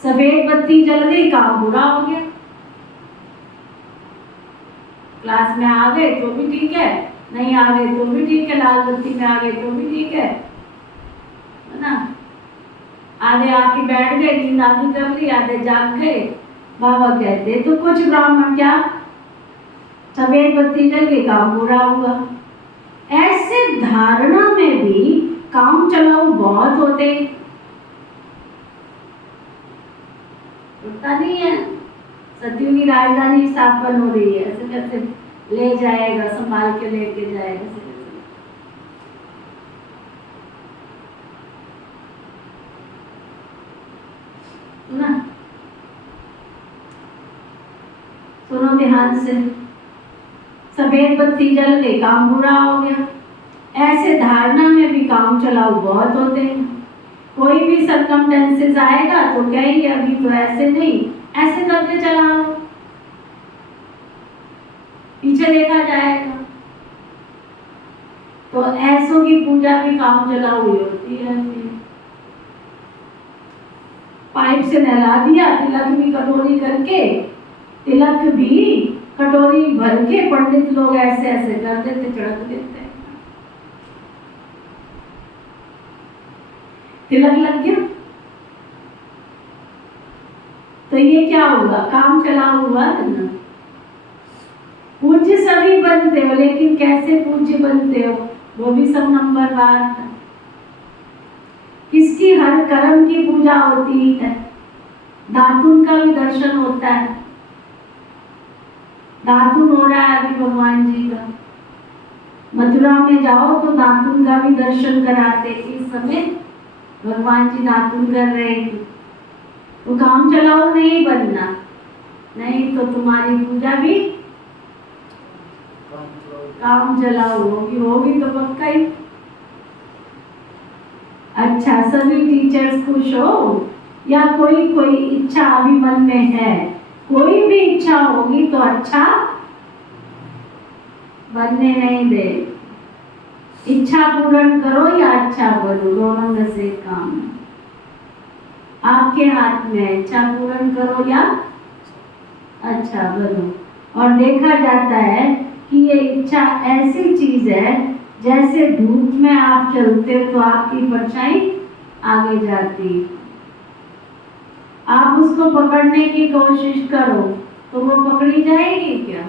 सफेद बत्ती जल गई, काम बुरा हो गया। क्लास में आ गए तो भी ठीक है, नहीं आ गए तो भी ठीक है, लाल बत्ती में आ गए तो भी ठीक है ना। आधे आके बैठ गए, नींद आधी कर ली, आधे जाग गए। बाबा कहते तो कुछ ब्राह्मण क्या, सफेद बत्ती जल गई, काम पूरा हुआ। ऐसे धारणा में भी काम चलाऊ बहुत होते, होता नहीं है। सतयुग की राजधानी स्थापन हो रही है, ऐसे कैसे ले जाएगा, संभाल के लेके जाएगा ना। सुनो ध्यान से, सफेद बत्ती जल गई, काम बुरा हो गया। ऐसे धारणा में भी काम चलाऊ बहुत होते हैं। कोई भी सर्कमस्टेंसेस आएगा तो कहेंगे अभी तो ऐसे नहीं, ऐसे करके चला लो, पीछे देखा जाएगा। तो ऐसों की पूजा भी काम चलाऊ हुई होती है। पाइप से नहला दिया, तिलक भी कटोरी करके, तिलक भी कटोरी भर के पंडित लोग ऐसे ऐसे कर देते, चढ़क देते, तिलक लग गया। तो ये क्या हुआ, काम चला हुआ ना। पूज्य सभी बनते हो, लेकिन कैसे पूज्य बनते हो वो भी सब नंबरवार है। किसकी हर कर्म की पूजा होती है, दातुन का भी दर्शन होता है। दातुन हो रहा है अभी भगवान जी का, मथुरा में जाओ तो दातुन का भी दर्शन कराते। इस समय भगवान जी दातुन कर रहे हैं। तो काम चलाओ नहीं बनना, नहीं तो तुम्हारी पूजा भी काम चलाओ होगी, होगी तो पक्का ही। अच्छा, सभी टीचर्स खुश हो या कोई कोई इच्छा अभी मन में है? कोई भी इच्छा होगी तो अच्छा बनने नहीं दे। इच्छा पूर्ण करो या अच्छा बनो, दोनों में से काम है, आपके हाथ में। इच्छा पूर्ण करो या अच्छा बनो। और देखा जाता है कि ये इच्छा ऐसी चीज है, जैसे धूप में आप चलते हो तो आपकी परछाई आगे जाती, आप उसको पकड़ने की कोशिश करो तो वो पकड़ी जाएगी क्या?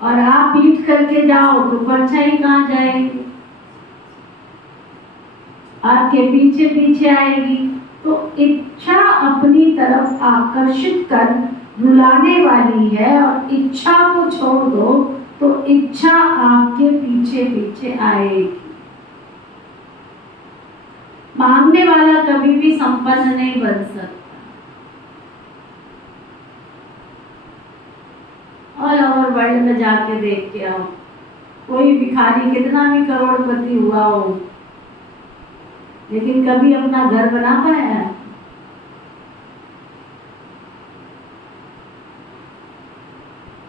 और आप पीट करके जाओ तो परछाई कहाँ जाएगी? आपके पीछे पीछे आएगी। तो इच्छा अपनी तरफ आकर्षित कर रुलाने वाली है, और इच्छा को छोड़ दो तो इच्छा आपके पीछे पीछे आएगी। मांगने वाला कभी भी संपन्न नहीं बन सकता। ऑल ओवर वर्ल्ड में जाके देख के आओ, कोई भिखारी कितना भी करोड़पति हुआ हो, लेकिन कभी अपना घर बना पाया?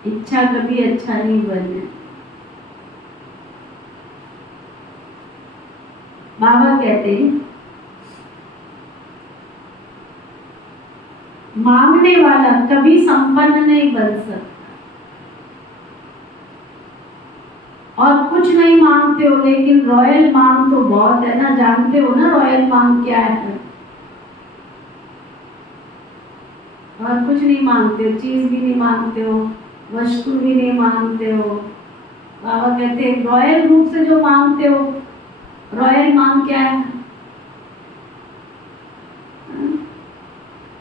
इच्छा कभी अच्छा नहीं बने। बाबा कहते हैं मांगने वाला कभी संपन्न नहीं बन सकता। और कुछ नहीं मांगते हो, लेकिन रॉयल मांग तो बहुत है ना। जानते हो ना रॉयल मांग क्या है? और कुछ नहीं मांगते हो, चीज भी नहीं मांगते हो, वस्तु भी नहीं मांगते हो। बाबा कहते हैं रॉयल रूप से जो मांगते हो, रॉयल मांग क्या है?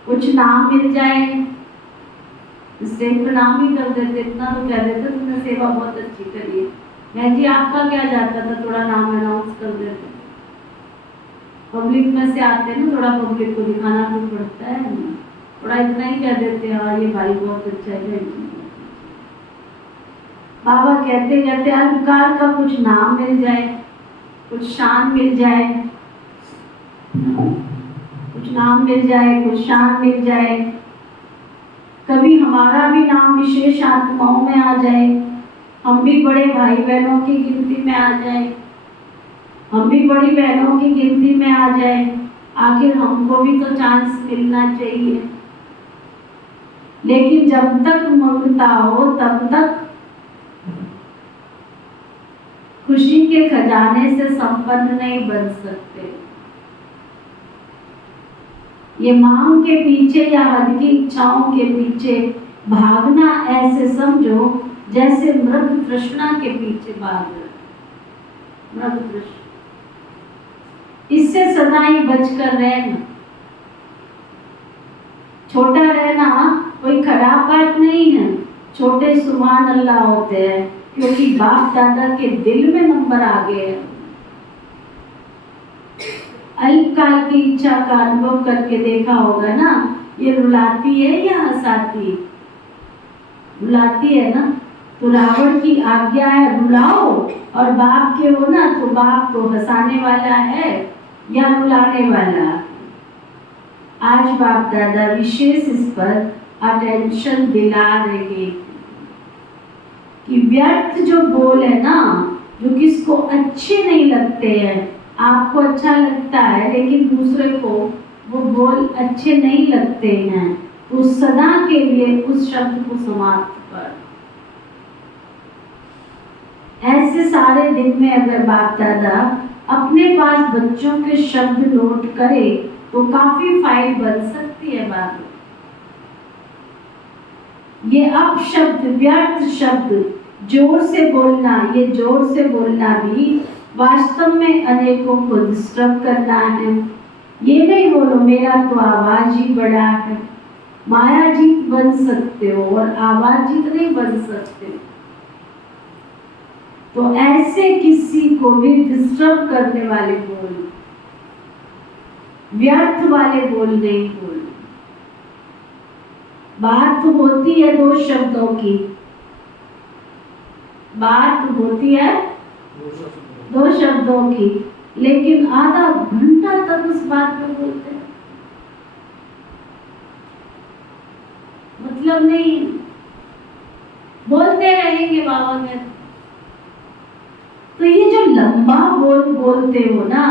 कुछ नाम मिल जाए, स्टेज पे नाम ही कर देते, इतना तो कह देते तुमने सेवा बहुत अच्छी करी है। मैं जी आपका क्या जाता था, थोड़ा नाम अनाउंस कर देते। पब्लिक में से आते हैं ना, थोड़ा पब्लिक को दिखाना भी पड़ता है ना, थोड़ा इतना ही कह देते हैं हाँ ये भाई बहुत अच्छा है। बाबा कहते कहते अहंकार का कुछ नाम मिल जाए, कुछ शान मिल जाए, कुछ नाम मिल जाए, कुछ शान मिल जाए, कभी हमारा भी नाम विशेष आत्माओं में आ जाए, हम भी बड़े भाई बहनों की गिनती में आ जाए, हम भी बड़ी बहनों की गिनती में आ जाए, आखिर हमको भी तो चांस मिलना चाहिए। लेकिन जब तक ममता हो तब तक खुशी के खजाने से संपन्न नहीं बन सकते। ये मांग के पीछे या हद की इच्छाओं के पीछे भागना ऐसे समझो जैसे मृग तृष्णा के पीछे भाग रहे। मृग तृष्णा, इससे सदा ही बचकर रहना। छोटा रहना कोई खराब बात नहीं है, छोटे सुभान अल्लाह होते हैं, क्योंकि बाप दादा के दिल में नंबर आ गए हैं। अल्पकाल की इच्छा का अनुभव करके देखा होगा ना, ये रुलाती है या हंसाती है? रुलाती है ना, तो रावण की आज्ञा है रुलाओ, और बाप के हो ना तो बाप को हंसाने वाला है या रुलाने वाला। आज बाप दादा विशेष इस पर अटेंशन दिला रहे कि व्यर्थ जो बोल है ना, जो किसको अच्छे नहीं लगते हैं, आपको अच्छा लगता है लेकिन दूसरे को वो बोल अच्छे नहीं लगते हैं, तो सदा के लिए उस शब्द को समाप्त कर। ऐसे सारे दिन में अगर बाप दादा अपने पास बच्चों के शब्द नोट करे तो काफी फाइल बन सकती है बाद में। ये अपशब्द, व्यर्थ शब्द, जोर से बोलना, ये जोर से बोलना भी वास्तव में अनेकों को डिस्टर्ब करना है। ये नहीं बोलो मेरा तो आवाज ही बड़ा है, माया जीत बन सकते हो और आवाज जीत नहीं बन सकते। तो ऐसे किसी को भी डिस्टर्ब करने वाले बोल, व्यर्थ वाले बोल नहीं बोल। बात होती है दो शब्दों की, बात होती है दो शब्दों की, लेकिन आधा घंटा तक उस बात पे बोलते हैं, मतलब नहीं, बोलते रहेंगे बाबा में। तो ये जो लंबा बोल बोलते हो ना,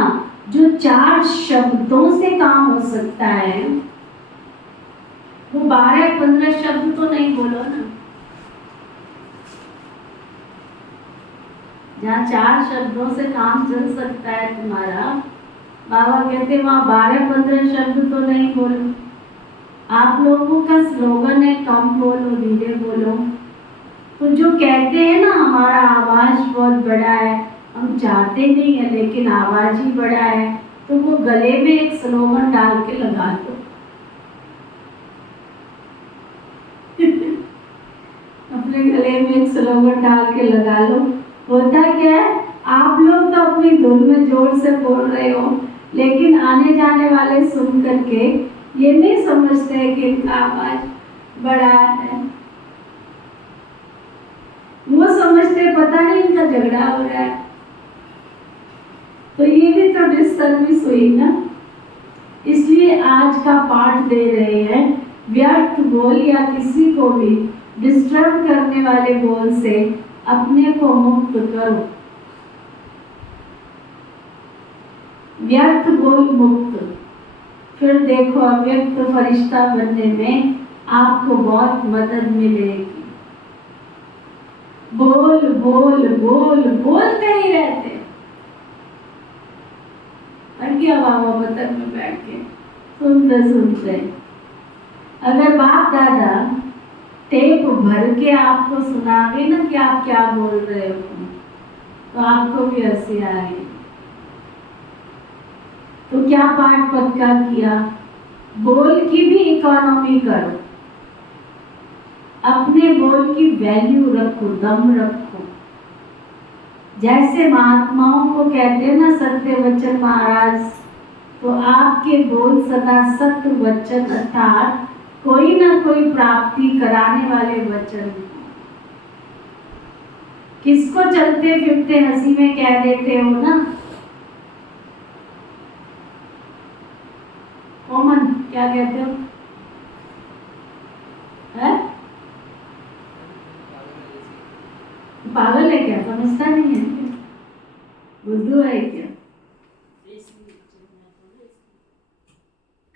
जो 4 शब्दों से काम हो सकता है, वो 12-15 शब्द तो नहीं बोलो ना। जहाँ 4 शब्दों से काम चल सकता है तुम्हारा, बाबा कहते वहाँ 12-15 शब्द तो नहीं बोलो। आप लोगों का स्लोगन है कम बोलो धीरे बोलो, तो जो कहते हैं ना हमारा आवाज बहुत बड़ा है, हम चाहते नहीं है लेकिन आवाज ही बड़ा है, तो वो गले में एक स्लोगन डाल के लगा दो। अपने गले में एक स्लोगन डाल के लगा लो। होता क्या है, आप लोग तो अपनी धुन में जोर से बोल रहे हो, लेकिन आने जाने वाले सुन करके ये नहीं समझते कि इनका आवाज बड़ा है, वो समझते पता नहीं इनका झगड़ा हो रहा है। तो ये भी तो डिससर्विस हुई ना। इसलिए आज का पाठ दे रहे हैं, व्यर्थ बोल या किसी को भी डिस्टर्ब करने वाले बोल से अपने को मुक्त करो। व्यर्थ बोल मुक्त, फिर देखो अव्यक्त फरिश्ता बनने में आपको बहुत मदद मिलेगी। बोल बोल बोल बोलते ही रहते। क्या बाबा बतक में बैठ के सुनते सुनते, अगर बाप दादा टेप भर के आपको सुनावे ना कि आप क्या बोल रहे हो, तो आपको भी हंसी आए। तो क्या पाठ पक्का किया, बोल की भी इकोनॉमी करो, अपने बोल की वैल्यू रखो, दम रखो। जैसे महात्माओं को कहते हैं ना सत्य वचन महाराज, तो आपके बोल सदा सत्य वचन अर्थात कोई ना कोई प्राप्ति कराने वाले वचन। किसको चलते फिरते हंसी में कह देते हो ना, ओमन क्या कहते हो, है? पागल है क्या, समझता नहीं है, बुद्धू है क्या?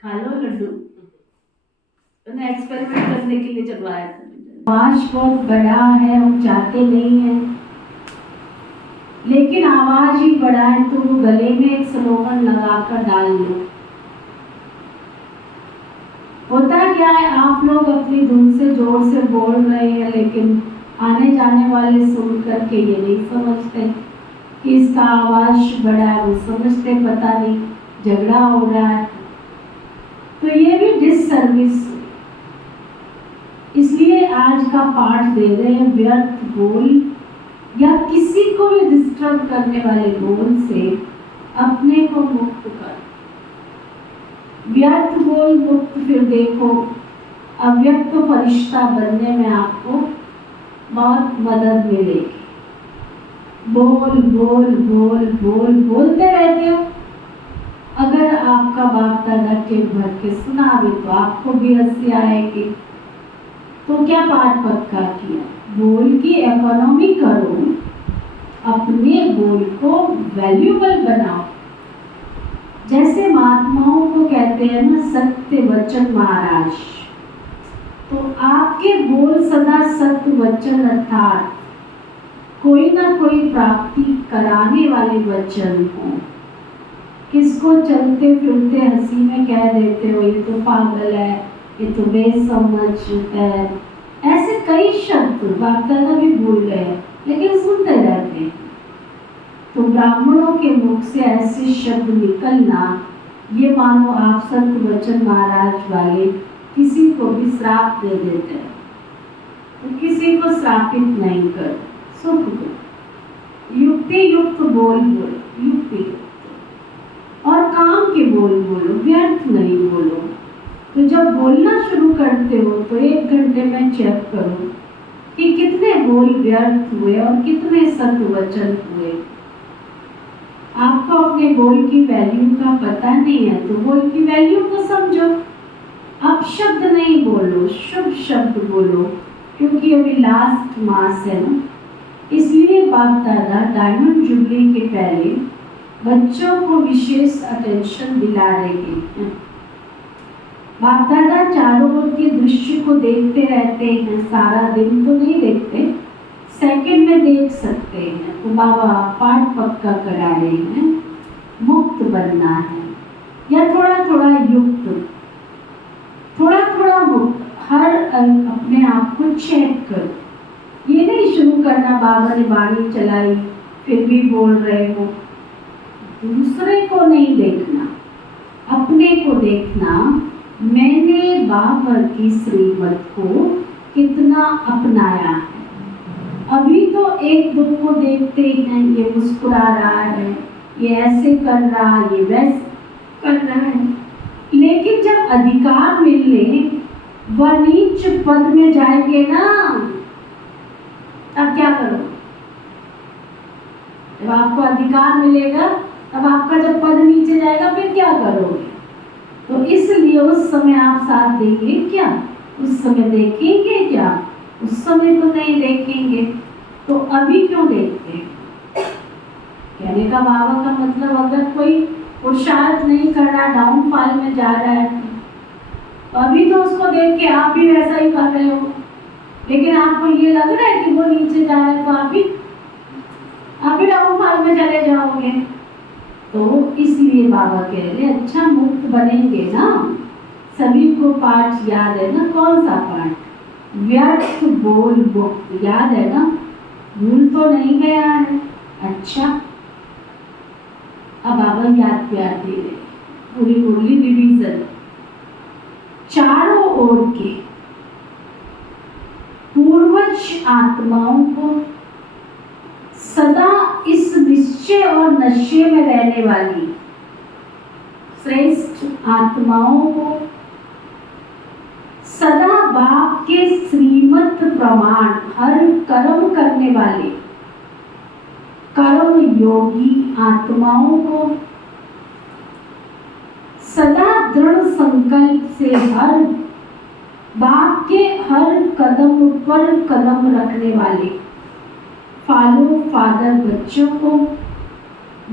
खा लो लड्डू, मैंने एक्सपेरिमेंट करने के लिए चलवाया था। आवाज बहुत बड़ा है, हम चाहते नहीं है, लेकिन आवाज ही बड़ा है तो वो गले में एक स्लोगन लगाकर डाल लो। होता क्या है, आप लोग अपनी धुन से जोर से बोल रहे हैं, लेकिन आने जाने वाले सुन करके ये नहीं समझते कि इसका आवाज बड़ा है, वो समझते पता नहीं झगड़ा हो रहा है, तो ये भी डिससर्विस। इसलिए आज का पाठ दे रहे हैं, व्यर्थ बोल या किसी को भी डिस्टर्ब करने वाले बोल से अपने को मुक्त कर। व्यर्थ बोल मुक्त, फिर देखो अव्यक्त फरिश्ता बनने में आपको बहुत मदद मिलेगी। बोल बोल बोल बोल बोलते रहते हो। अगर आपका बाप दादा टेप भर के सुनावे तो आपको भी हंसी आएगी। तो क्या पाठ पक्का किया, बोल की इकोनॉमी करो, अपने बोल को वैल्यूबल बनाओ। जैसे महात्माओं को कहते हैं ना सत्य वचन महाराज, तो आपके बोल सदा सत्य वचन अर्थात कोई ना कोई प्राप्ति कराने वाले वचन हो। किसको चलते फिरते हंसी में कह देते हो, ये तो पागल है, ये तो बेसमझ है, ऐसे कई शब्द बाप दादा भी बोल रहे हैं लेकिन सुनते रहते हैं। तो ब्राह्मणों के मुख से ऐसे शब्द निकलना, ये मानो आप सत्य वचन महाराज वाले किसी को भी श्राप दे देते हैं। तो किसी को श्रापित नहीं कर, सुख दो, युक्ति युक्त बोल बोलो, युक्ति युक्त, और काम के बोल बोलो, व्यर्थ नहीं बोलो। तो जब बोलना शुरू करते हो तो 1 घंटे में चेक करो कि कितने बोल व्यर्थ हुए और कितने सत्य वचन हुए। आपको अपने बोल की वैल्यू का पता नहीं है तो बोल की वैल्यू को समझो। अपशब्द नहीं बोलो, शुभ शब्द बोलो, क्योंकि अभी लास्ट मास है ना, इसलिए बाप दादा डायमंड जुबली के पहले बच्चों को विशेष अटेंशन दिला रहे हैं। बाप दादा चारों ओर के दृश्य को देखते रहते हैं, सारा दिन तो नहीं देखते, सेकंड में देख सकते हैं। तो बाबा पाठ पक्का करा रहे हैं, मुक्त बनना है या थोड़ा थोड़ा युक्त, थोड़ा थोड़ा मुक्त, हर अपने आप को चेक करो। ये नहीं शुरू करना बाबा ने बाणी चलाई फिर भी बोल रहे हो। दूसरे को नहीं देखना, अपने को देखना, मैंने बाबा की श्रीमत को कितना अपनाया है। अभी तो एक दो को देखते हैं, ये मुस्कुरा रहा है, ये ऐसे कर रहा है, ये वैसे कर रहा है, लेकिन जब अधिकार मिलने वह नीच पद में जाएंगे ना, तब क्या करो? जब आपको अधिकार मिलेगा तब आपका जब पद नीचे जाएगा फिर क्या करोगे? तो इसलिए उस समय आप साथ देंगे क्या? उस समय देखेंगे क्या? उस समय तो नहीं देखेंगे, तो अभी क्यों देखते हैं? कहने का बाबा का मतलब, अगर कोई पुरुषार्थ नहीं कर रहा, डाउनफॉल में जा रहा है, तो अभी तो उसको देख के आप भी वैसा ही कर रहे हो, लेकिन आपको ये लग रहा है कि वो नीचे जा रहा है तो आप भी डाउनफॉल में चले जाओगे। तो इसलिए बाबा कह रहे अच्छा मुक्त बनेंगे ना। सभी को पाठ याद है ना? कौन सा पाठ? व्यर्थ बोल मुक्त, याद है ना, भूल तो नहीं गया है। अच्छा, अब बाबा याद प्यार दे रहे, पूरी मुरली रिवीजन। चारों ओर के पूर्वज आत्माओं को सदा इस निश्चय और नशे में रहने वाली श्रेष्ठ आत्माओं को सदा बाप के श्रीमत प्रमाण हर कर्म करने वाले कर्म योगी आत्माओं को सदा दृढ़ संकल्प से हर बाप के हर कदम पर कदम रखने वाले फॉलो फादर बच्चों को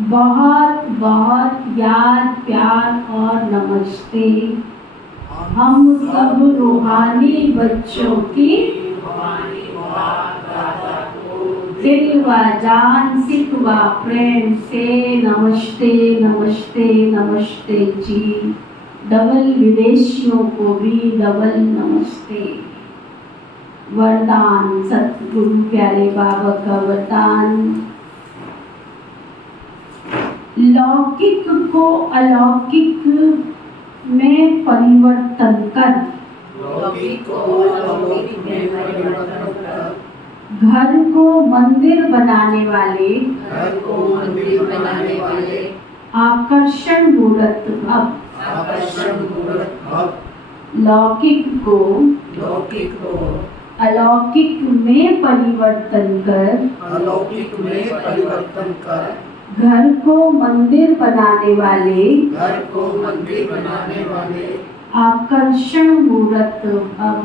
बहुत बहुत याद प्यार और नमस्ते। हम सब रूहानी बच्चों की दिल व जान सिख व प्रेम से नमस्ते नमस्ते नमस्ते जी। डबल विदेशियों को भी डबल नमस्ते। वरदान सतगुरु प्यारे बाबा का वरदान, लौकिक को अलौकिक में परिवर्तन कर, घर को मंदिर बनाने वाले आकर्षण मूर्त भव, लौकिक को अलौकिक में परिवर्तन कर, घर को मंदिर बनाने वाले आकर्षण मूर्त भव।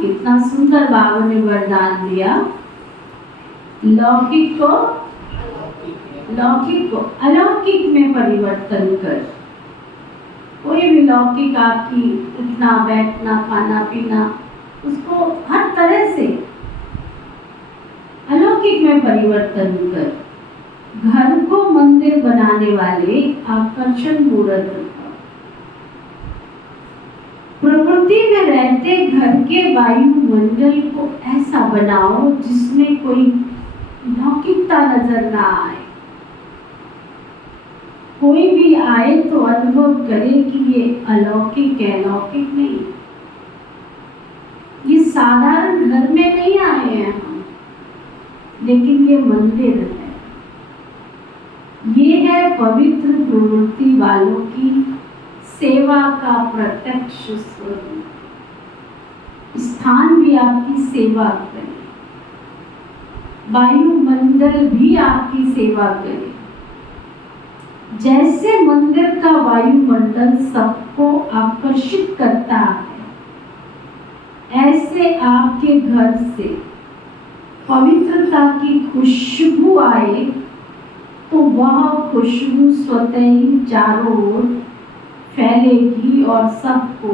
कितना सुंदर बाबा ने वरदान दिया। लौकिक को अलौकिक में परिवर्तन कर। कोई भी लौकिक आपकी उठना बैठना खाना पीना, उसको हर तरह से अलौकिक में परिवर्तन कर। घर को मंदिर बनाने वाले आकर्षण मूर्त, प्रकृति में रहते घर के वायुमंडल को ऐसा बनाओ जिसमें कोई लौकिकता नजर ना आए। कोई भी आए तो अनुभव करे कि ये अलौकिक है, लौकिक नहीं। ये साधारण घर में नहीं आए हैं हम, लेकिन ये मंदिर है। ये है पवित्र प्रवृत्ति वालों की सेवा का प्रत्यक्ष स्वरूप। स्थान भी आपकी सेवा करे, वायुमंडल भी आपकी सेवा करे। जैसे मंदिर का वायुमंडल सबको आकर्षित करता है, ऐसे आपके घर से पवित्रता की खुशबू आए तो वह खुशबू स्वतः ही चारों ओर फैलेगी और सबको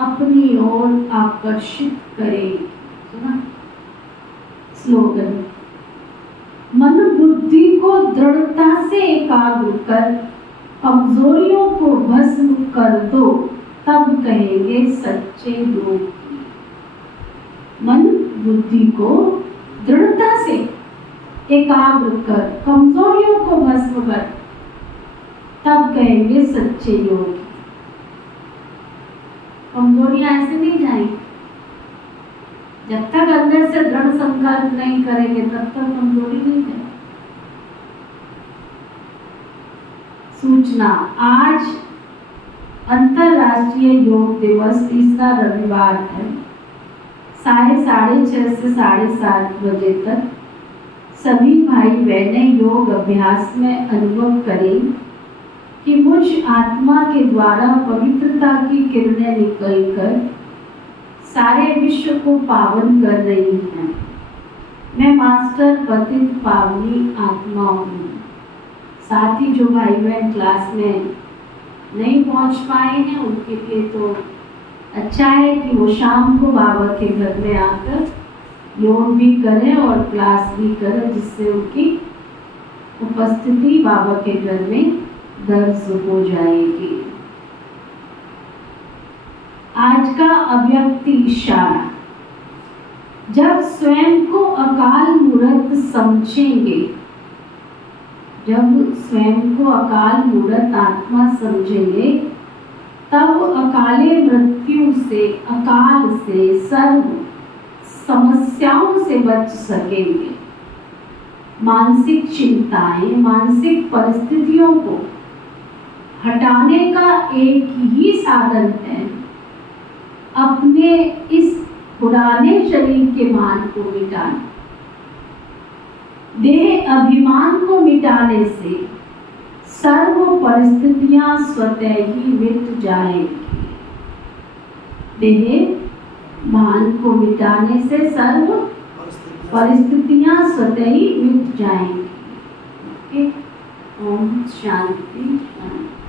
अपनी ओर आकर्षित करेगी। सुना स्लोगन, मन बुद्धि को दृढ़ता से एकाग्र कर कमजोरियों को भस्म कर दो, तब कहेंगे सच्चे योग। मन बुद्धि को दृढ़ता से एकाग्र कर कमजोरियों को भस्म कर, तब कहेंगे सच्चे योगी। कमजोरियां ऐसे नहीं जाएंगी। जब तक अंदर से दृढ़ संकल्प नहीं करेंगे तब तक कमजोरी नहीं जाएगी। सूचना, आज अंतरराष्ट्रीय योग दिवस, तीसरा रविवार है। 6:30 से 7:30 बजे तक सभी भाई बहनें योग अभ्यास में अनुभव करें कि मुझ आत्मा के द्वारा पवित्रता की किरणें निकलकर सारे विश्व को पावन कर रही हैं। मैं मास्टर पतित पावनी आत्मा हूँ। साथ ही जो भाई बहन क्लास में नहीं पहुँच पाए हैं उनके लिए तो अच्छा है कि वो शाम को बाबा के घर में आकर योग भी करें और क्लास भी करें, जिससे उनकी उपस्थिति बाबा के घर में दर्ज हो जाएगी। आज का अव्यक्त इशारा। जब स्वयं को अकाल मूर्त समझेंगे, जब स्वयं को अकाल मूर्त आत्मा समझेंगे, तब अकाले मृत्यु से, अकाल से, सर्व समस्याओं से बच सकेंगे। मानसिक चिंताएं, मानसिक परिस्थितियों को हटाने का एक ही साधन है अपने इस पुराने शरीर के मान को मिटाना। देह अभिमान को मिटाने से सर्व परिस्थितियां स्वतः ही मिट जाएंगी। देह मान को मिटाने से सर्व परिस्थितियां स्वतः ही मिट जाएंगी। ओम शांति शांति।